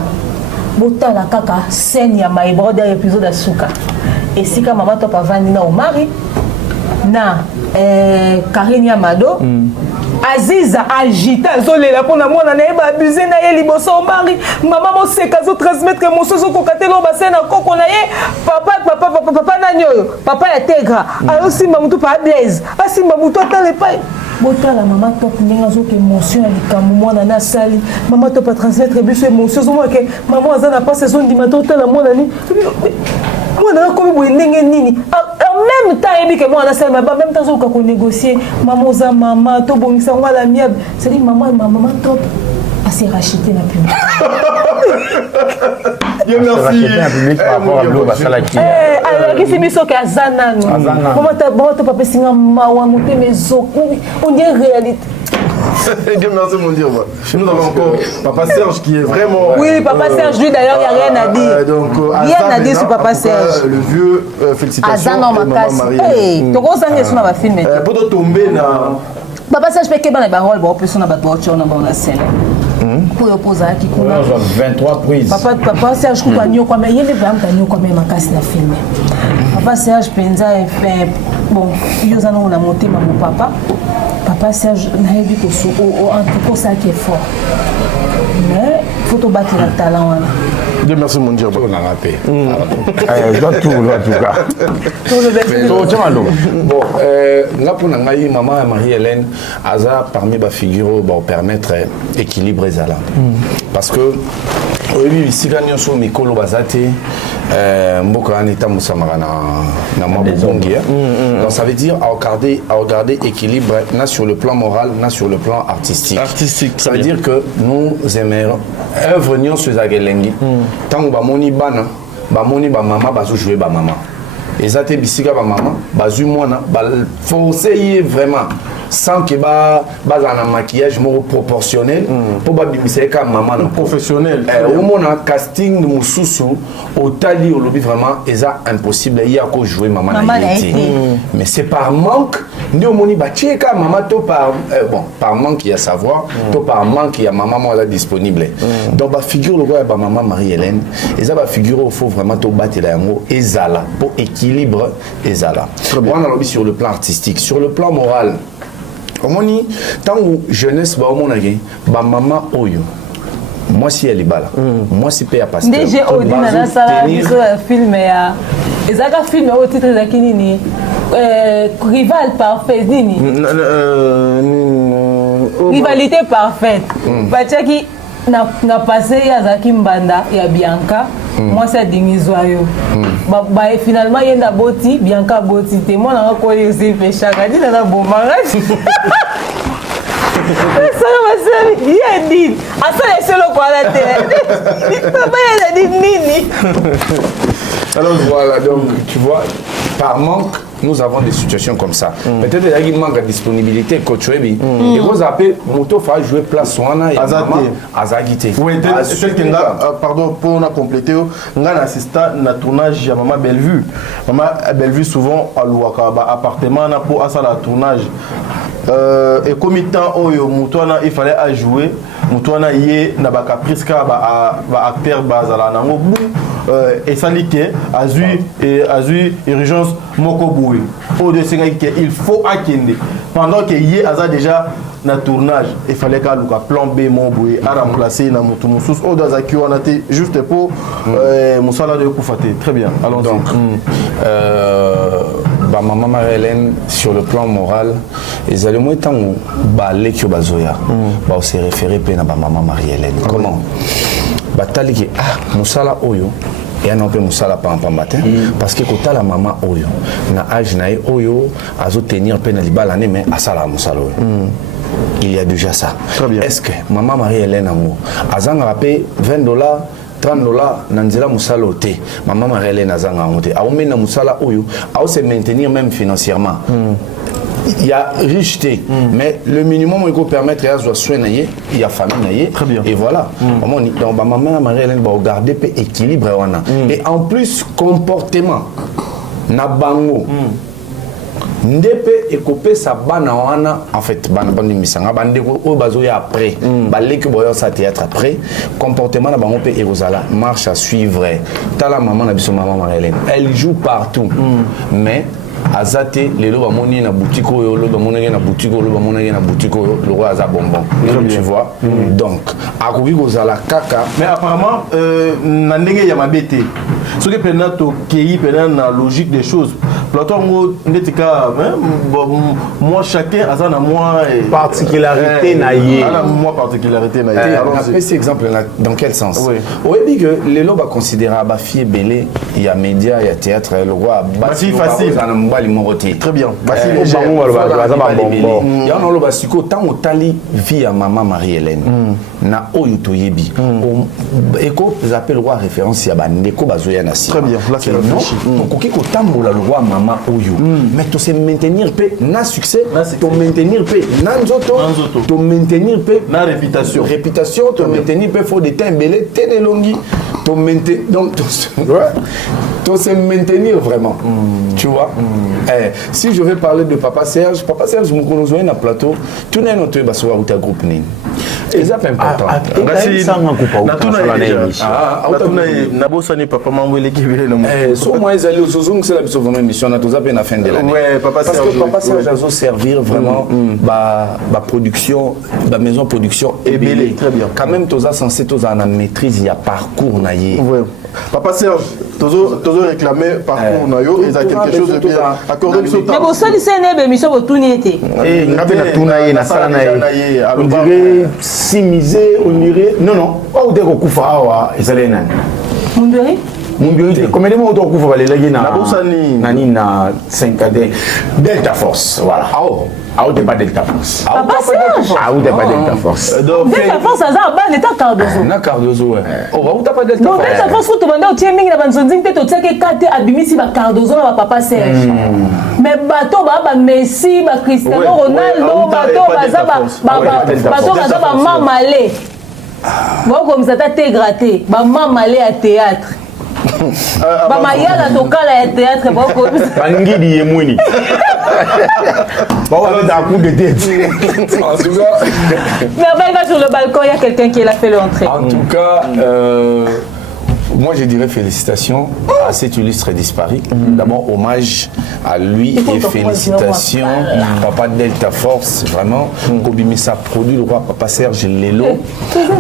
Botala kaka scène ya my brother épisode asuka. Et si ka maman to pa vandi na Omari na Karine Amado Aziza agita zolela pona mwana na yeba abuser na ye liboso Omari maman mo seka zo transmettre émotion zo kokatelo ba scène koko na ye papa na nyoyo papa ya tegra alors si mamutu pa blaze asi mamutu atale pa botala maman top ndenge azoka émotion ya likambo mwana na sali maman top a transmettre biso émotion zomona ke maman aza na passe ezondima totala mwana ni mwana akomi boye ndenge nini en même temps yebi ke mwana sali maba même temps azoka konégocier maman oza mama tobongisa ngo ala miable c'est-à-dire maman top assez racheté na public. Dieu merci. Alors qui c'est biso ke azana no. Maman top papa singa mawa moté mezoku on dit réalité. Dieu merci mon Dieu. Nous avons encore Papa Serge qui est vraiment. Oui, Papa Serge, lui d'ailleurs, il n'y a rien à dire. Donc, rien à dire sur Papa Serge. Le vieux, félicitations. Azan Marie. Hey, tu vois ça, il y a un film. Pour tomber dans. Papa Serge, je peux que les rôle, bon, personne n'a pas de voiture, on a la scène. Pour opposer à qui qu'on a 23 prises. Papa Serge, je crois qu'il y a même, il y a des femmes qui ont quand même un casse la film. Papa Serge, Penza, bon, il y a un monté, mon papa. Papa Serge, n'a dit que c'est un truc ça qui est fort. Mais il faut te battre le talent. Dieu merci mon Dieu. On a raté. Je dois tout cas. Bon, là pour nous, maman Marie-Hélène, Aza parmi les figures pour permettre l'équilibre Zala. Parce que oui, si gagnons sur Mikolo Bazate, Mboka Anita Moussamara na Mabongi. Donc ça veut dire à regarder équilibre sur le plan moral, sur le plan artistique. Ça veut dire que nous aimons œuvre sur Zagelengi. Tant que bamoni bana, bamoni ba maman bazu jouer ba maman. Et ça te bisika ba maman, bazu mona, ba forcer vraiment. sans que bas un maquillage proportionnel pour bimisa ka maman professionnel. Au moment casting de Moussoussou au tali au lobby vraiment eza impossible il y a qu'au jouer maman mais c'est par manque ni au moni batie ka maman to par bon par manque il y a savoir to par manque il y a maman là disponible donc ba figure le roi ba maman Marie-Hélène eza ba figure il faut vraiment to battre la yango ezala pour équilibre ezala on a lobby sur le plan artistique sur le plan moral omoni tant jeunesse ba omona ke ba maman oyo moi si elle est bas là moi si paye à pasteur déjà Odin na sala biso film ya ezaka film au titre za kinini rival parfait nini rivalité parfaite bachaki na passé ya zaki mbanda ya Bianca moi c'est dingizwa yo ba finalement yenda boti Bianca boti te moi na ko Joseph Chaka dina na bomanga ça va se il dit à ça les seuls quoi la télé papa il a dit nini alors voilà donc tu vois par manque nous avons des situations comme ça peut-être il y a manque de disponibilité coach Webi et vous appelez moto fa jouer place wana et azagité oui tel que pardon pour on a complété on a assisté na tournage ya maman Bellevue souvent à Louaka appartement na pour à ça la tournage et comme temps oyo mutwana il fallait à jouer mutwana yé na ba caprice ka ba acteur bazala na ngobu et ça dit que azui urgence moko boui au de singa que il faut akende pendant que yé aza déjà na tournage il fallait qu'à luka plan B mon boui à remplacer na mutu musus au dans aki on a été juste pour musala de kufate très bien allons donc ba maman Marie-Hélène sur le plan moral ils allaient moins tant ba lekio bazoya ba se référer pe na ba maman Marie-Hélène comment ba taliki musala oyo et on peut musala pa matin parce que kota la maman oyo na âge na oyo azo tenir pe na libala ne mais asala musala oyo il y a déjà ça est-ce que maman Marie-Hélène amour azanga paye $20 $30 nanzela musala ote maman Marie-Hélène azanga ote aomé na musala oyo a se maintenir même financièrement il y a richeté mais le minimum il peut permettre à soit soin naie il y a famille naie et voilà donc maman Marie-Hélène va garder peu équilibre et en plus comportement na bango ndepe ekopé sa bana wana en fait bana bandi misanga bandeko o bazo ya après baleki boyo sa théâtre après comportement na bango pe erozala marche à suivre tala maman na biso maman Marie-Hélène elle joue partout mais azate lelo ba moni na boutique oyo lo ba moni na boutique oyo lo ba moni na boutique oyo le roi aza bonbon tu vois donc akoki kozala kaka mais apparemment na ndenge ya mabete ce que pendant to kei pendant na logique des choses Platon netika moi chacun a na moi particularité na yé moi particularité na yé alors on a cet exemple dans quel sens oui dit que lelo ba considérer ba fille belé il y a média il y a théâtre le roi facile très bien il y a un basiko tant au tali vie à maman Marie-Hélène na oyo toyebi eko j'appelle roi référence ya bandeko bazoya na si très bien là c'est réfléchi donc qui ko tambola le roi maman oyo mais to se maintenir pe na succès to maintenir pe na nzoto to maintenir pe na réputation to maintenir pe faut des temps belé tenelongi to maintenir donc to se maintenir vraiment tu vois si je vais parler de Papa Serge mon connaisseur na plateau tout n'est notre basoa ou ta groupe nini et ça c'est important na bosani papa mambwele kibele na so moi ils allaient au Zozung c'est la biso vraiment mission na toza pe na fin de l'année ouais papa Serge parce que Papa Serge a servir vraiment ba production ba maison production ébélé très bien quand même toza censé toza na maîtrise il y a parcours na yé Papa Serge tozo réclamer parcours na yo et ça quelque chose de bien accordé biso temps mais bon ça c'est né mission botuni été et ngabe na tuna yé na sala na yé on dirait simiser on dirait non oh de ko kufa awa ezalé nan Munduri Combien de mots autour de Nani na 5 Delta Force, voilà. Ah, t'es pas Delta Force. Ah, t'es pas Delta Force. Delta Force, ça va, il est à Cardozo. Na Cardozo, ouais. Oh, t'as pas Delta Force. Non, Delta Force, tu vas dire, tu as besoin de te dire que tu as abîmé si Cardozo, papa Serge. Mais bateau, Messi, Cristiano Ronaldo, bateau, maman malé. Bon, comme ça, t'as gratté. Maman malé à théâtre. Mayala tokala ya théâtre Bangidi Yemweni. On va un coup de tête. En tout cas. Mais va sur le balcon, il y a quelqu'un qui l'a fait l'entrée. En tout cas, moi je dirais félicitations à cet illustre disparu. D'abord, hommage à lui et félicitations. Papa Delta Force, vraiment. Kobimisa produit le roi Papa Serge Lelo.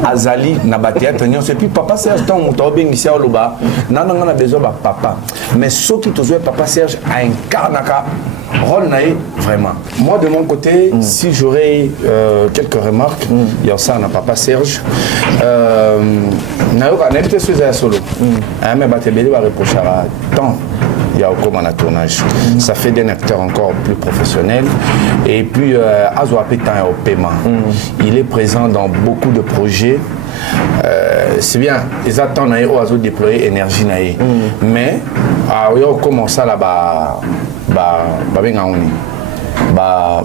Azali, Nabatéatre, et puis Papa Serge, tant on t'a bien ici à Loba. Non, on a besoin de papa. Mais ce qui te jouait, Papa Serge incarne rôle naïf, vraiment. Moi, de mon côté, si j'aurais quelques remarques, il y a ça, on n'a Papa Serge. Solo. Mais Batebele va reprocher à tant. Il y a encore un tournage. Ça fait d'un acteur encore plus professionnel. Et puis, Azo Pétain au paiement. Il est présent dans beaucoup de projets. C'est bien, ils attendent à déployer énergie. Mais, on commence à là-bas.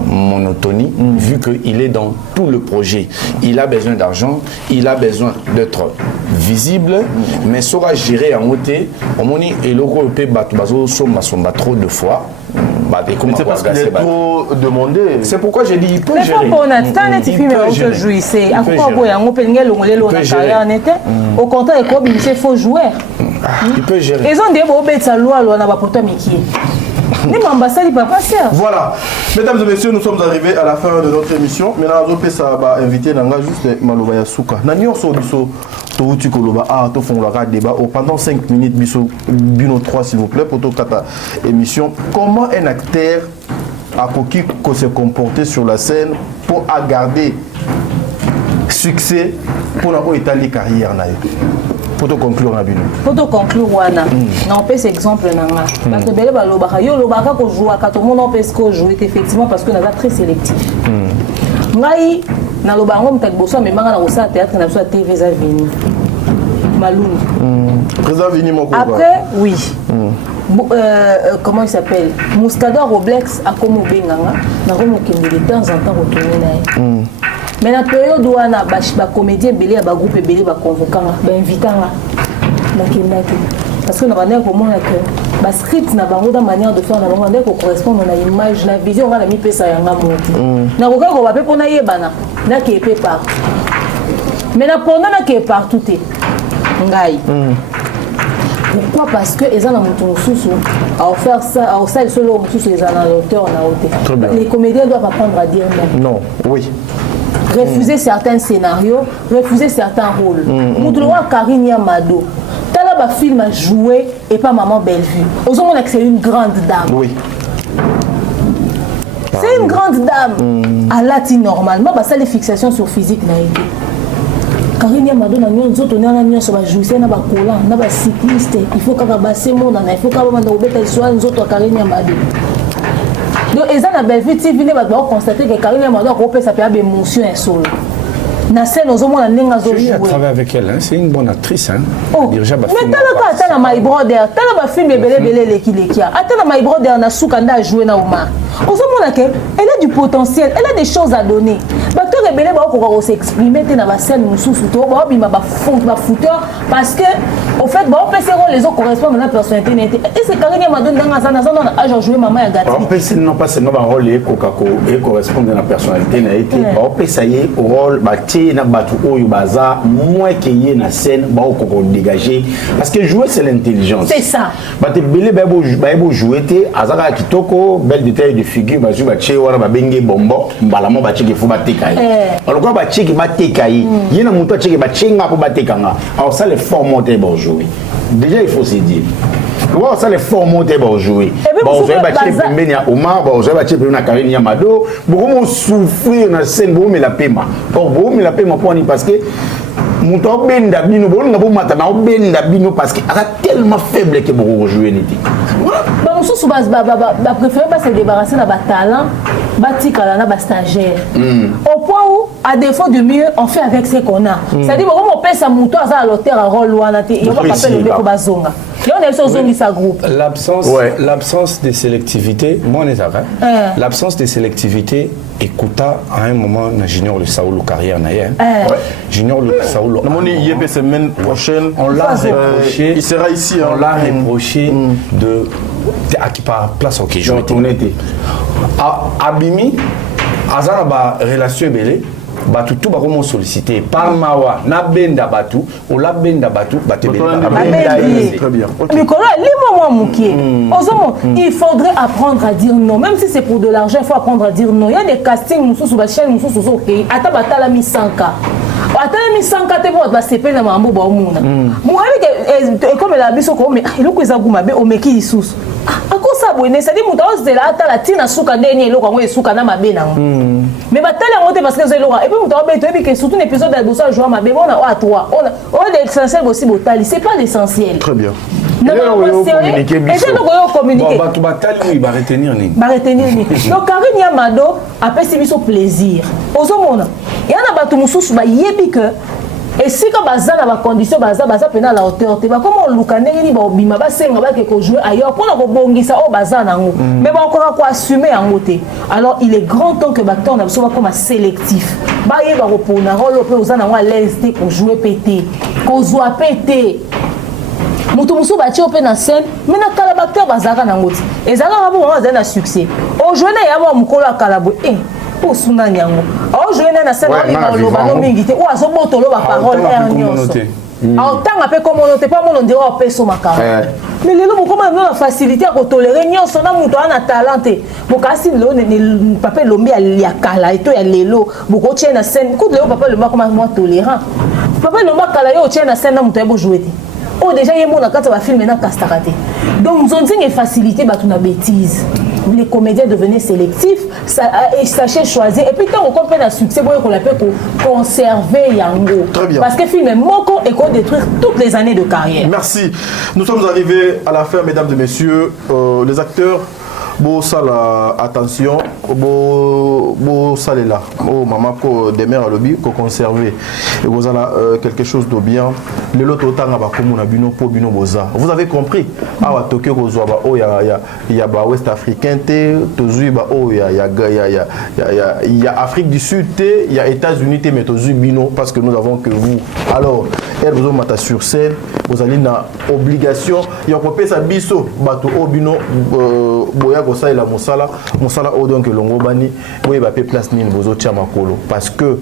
Monotonie, vu qu'il est dans tout le projet. Il a besoin d'argent, il a besoin d'être visible, mais sera géré en côté. Au moment où il a trop de fois. C'est parce qu'il est trop demandé. C'est pourquoi j'ai dit il peut gérer. Au contraire, il faut jouer. Il peut gérer. Ils ont des bobets à loi, Voilà, mesdames et messieurs, nous sommes arrivés à la fin de notre émission. Maintenant, on va inviter juste Malobaya Souka. Nous sommes débat pendant 5 minutes, Bino 3 s'il vous plaît, pour toute émission. Comment un acteur a pu se comporter sur la scène pour garder succès pour étaler carrière? Pour te conclure, Nabino. Pour te conclure, Wana, non, pas cet exemple. Parce que Bele Balobaka, yo Lobaka ko joue, quand tout le monde peut se jouer effectivement parce que nous sommes très sélectif. Ngai, na Lobango mtakboso mais manga na kosa théâtre na so TV za vini. Malungu. Président Vini mon copain. Après, oui. Comment il s'appelle? Mouskador Roblex a comme Benganga, na romo kende de temps en temps retourner na. Mais dans la période où on a des comédiens, des groupes, des convoquants, des invitants, parce que nous avons comment que script n'a pas de manière de faire, nous avons qu'on correspond à l'image, la vision, on a mis ça y a un monté. Nous avons qu'on va pour naïe bana, n'a qui est partout. Mais na pendant na qui est partout est, ngai. Pourquoi? Parce que les gens ont à faire ça, à faire solo, les auteurs, les comédiens doivent apprendre à dire non. Oui. Refuser certains scénarios, refuser certains rôles. Moudloa Karine Yamado, Talaba film a joué et pas Maman Bellevue. Aux hommes, on a que c'est une grande dame. Oui. C'est une grande dame. À Latine, normalement, ça les fixations sur physique. Karine Yamado, on a joué, on a cycliste. Il faut qu'on ait un monde, il faut qu'on ait Karine Yamado. Donc, ils ont Bellevue, si vous constater que Karine Yamado a ça peut émotion et solo. Na scène, aux hommes, on a travaillé avec elle, c'est une bonne actrice. Mais t'as la My Brother, t'as la film Belé Leki. Attends, la My Brother, on a Soukanda à jouer na Ouma. Aux hommes, elle a du potentiel, elle a des choses à donner. Docteur Belé va s'exprimer dans la scène, parce que, au fait, les autres correspondent à la personnalité. Et c'est Karine Yamado dans a joué maman et gâteau. Non pas seulement un rôle et correspond à la personnalité. Ça y est, au rôle, na batu oyo baza moins qu'il y na scène ba ko dégager parce que jouer c'est l'intelligence. C'est ça. Ba te belé ba bo jouer te azaka kitoko belle détail de figure ba jouer ba che wana ba benge bombo mbala mo ba chiki fu ba tekai. Alors quoi ba chiki ba tekai yena muto chiki ba chenga po ba tekanga. Alors ça les formater ba jouer. Déjà il faut se dire. Wow, ça les formater ba jouer. Ba jouer ba chiki pembeni ya Omar, ba jouer ba chiki pembeni na Karine Yamado, beaucoup souffrir na scène beaucoup mais la paiement. Or beaucoup mais la paiement parce que Mouton benda bino, bon nga bon matana benda bino parce que est tellement faible que beaucoup jouer n'était. Bah on se ba préférer pas se débarrasser de ba talent, ba tikala na ba stagiaire. Au point où à défaut de mieux on fait avec ce qu'on a. C'est-à-dire bon on pèse sa mouton à l'hôtel à rôle wana te, il va pas faire le mec ba zonga. Et on est sur zone sa groupe. L'absence de sélectivité, moi on est d'accord. L'absence de sélectivité écouta à un moment Junior le Saoulou carrière naïe. Junior le Saoulou. La semaine prochaine, on l'a reproché. Il sera ici. On l'a reproché de à qui par place ok je vais Abimi azana ba relation belé batu tout ba comment solliciter par mawa na benda batu o la benda batu bate benda très bien. Nicolas moi moukié il faudrait apprendre à dire non même si c'est pour de l'argent il faut apprendre à dire non il y a des castings nous sur ba chaîne nous sur OK ata batala mi 100K atala mi 100K te bo ba sepe na mambo ba omuna moi avec comme la biso ko mais il ko ezaguma be o meki isusu akosa boine c'est dit muta ozela atala tina suka ndeni eloko ngo esuka na mabe na mais batala ngote parce que zelo et puis muta obeto et puis que surtout l'épisode de bossa jouer mabe bona o à toi on l'essentiel aussi botali c'est pas l'essentiel très bien. Non, et c'est donc communiquer. Bon, il va retenir ni. Va retenir ni. Donc Karine Yamado a fait ce plaisir. Ozomona. Il y a na batu mususu ba yebi que et si quand baza na ba condition baza pena la hauteur te ba comment lukane ni ba obima ba senga ba ke ko jouer ailleurs pour na ko bongisa o baza nango. Mais ba encore ko assumer en côté. Alors il est grand temps que bacteur na so ba comme sélectif. Ba yeba ko pona rôle pe ozana wa l'aise pour jouer pété. Ko zoa pété. Mutu musu bati open na scène mais na kala bacteur bazaka na ngoti ezala ngabo mwa na succès o jeune ya mwa mukolo akalabo o suna nyango o jeune na scène on lo ba no mingi te o azo botolo ba parole nyonso autant appelé communauté pas mon dire o peso makara mais lelo mo comment na facilité à tolérer nyonso na mutu ana talenté bokasi lo ne papa lombi ya kala eto ya lelo boko tient na scène coup de lelo papa le ma comment moi tolérant papa le ma kala yo tient na scène na mutu ebo jouer. Oh déjà il y a mon quand va filmer na castarate. Donc nous avons une facilité bah tout na bêtise. Les comédiens devenaient sélectifs, et sachez choisir et puis tant qu'on comprend un succès bon qu'on appelle pour conserver yango. Très bien. Parce que film est moko et qu'on détruire toutes les années de carrière. Merci. Nous sommes arrivés à la fin mesdames et messieurs, les acteurs Bo sala attention, bo sala là, oh maman ko demeure à lobby ko conserver et vous avez quelque chose de bien. Le lot autant ba comme on a bino po bino boza. Vous avez compris? Ah wa Tokyo ko zo ba oh ya ba West africain te, tozui ba oh ya Afrique du Sud te, il y a États-Unis te mais tozui bino parce que nous avons que vous. Alors, elle vous mata sur scène, vous allez na obligation, il y a popé sa biso bato obino boya ça et la mosala o donc longo bani boye ba pe place nini bozo tia makolo parce que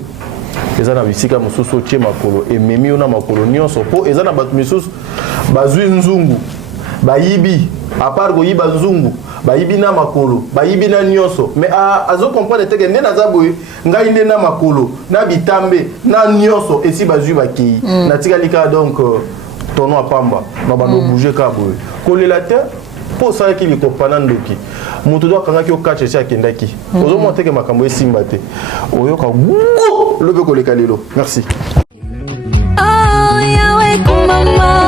ezana bisika mususu tia makolo et memi ona makolo nyonso po ezana batu misusu bazui nzungu bayibi à part go yiba nzungu bayibi na makolo bayibi na nyonso mais azo comprendre te que ndena za boye ngai ndena makolo na bitambe na nyonso et si bazui bakei na tika lika donc tono apamba babando bouger ka boye kolela te pour ça qu'il est comprenant doki mutu doit kanga kyo catch chez akendaki ozo monter que makambo esimba te oyoka lobe ko lekalelo merci oh yawe kumama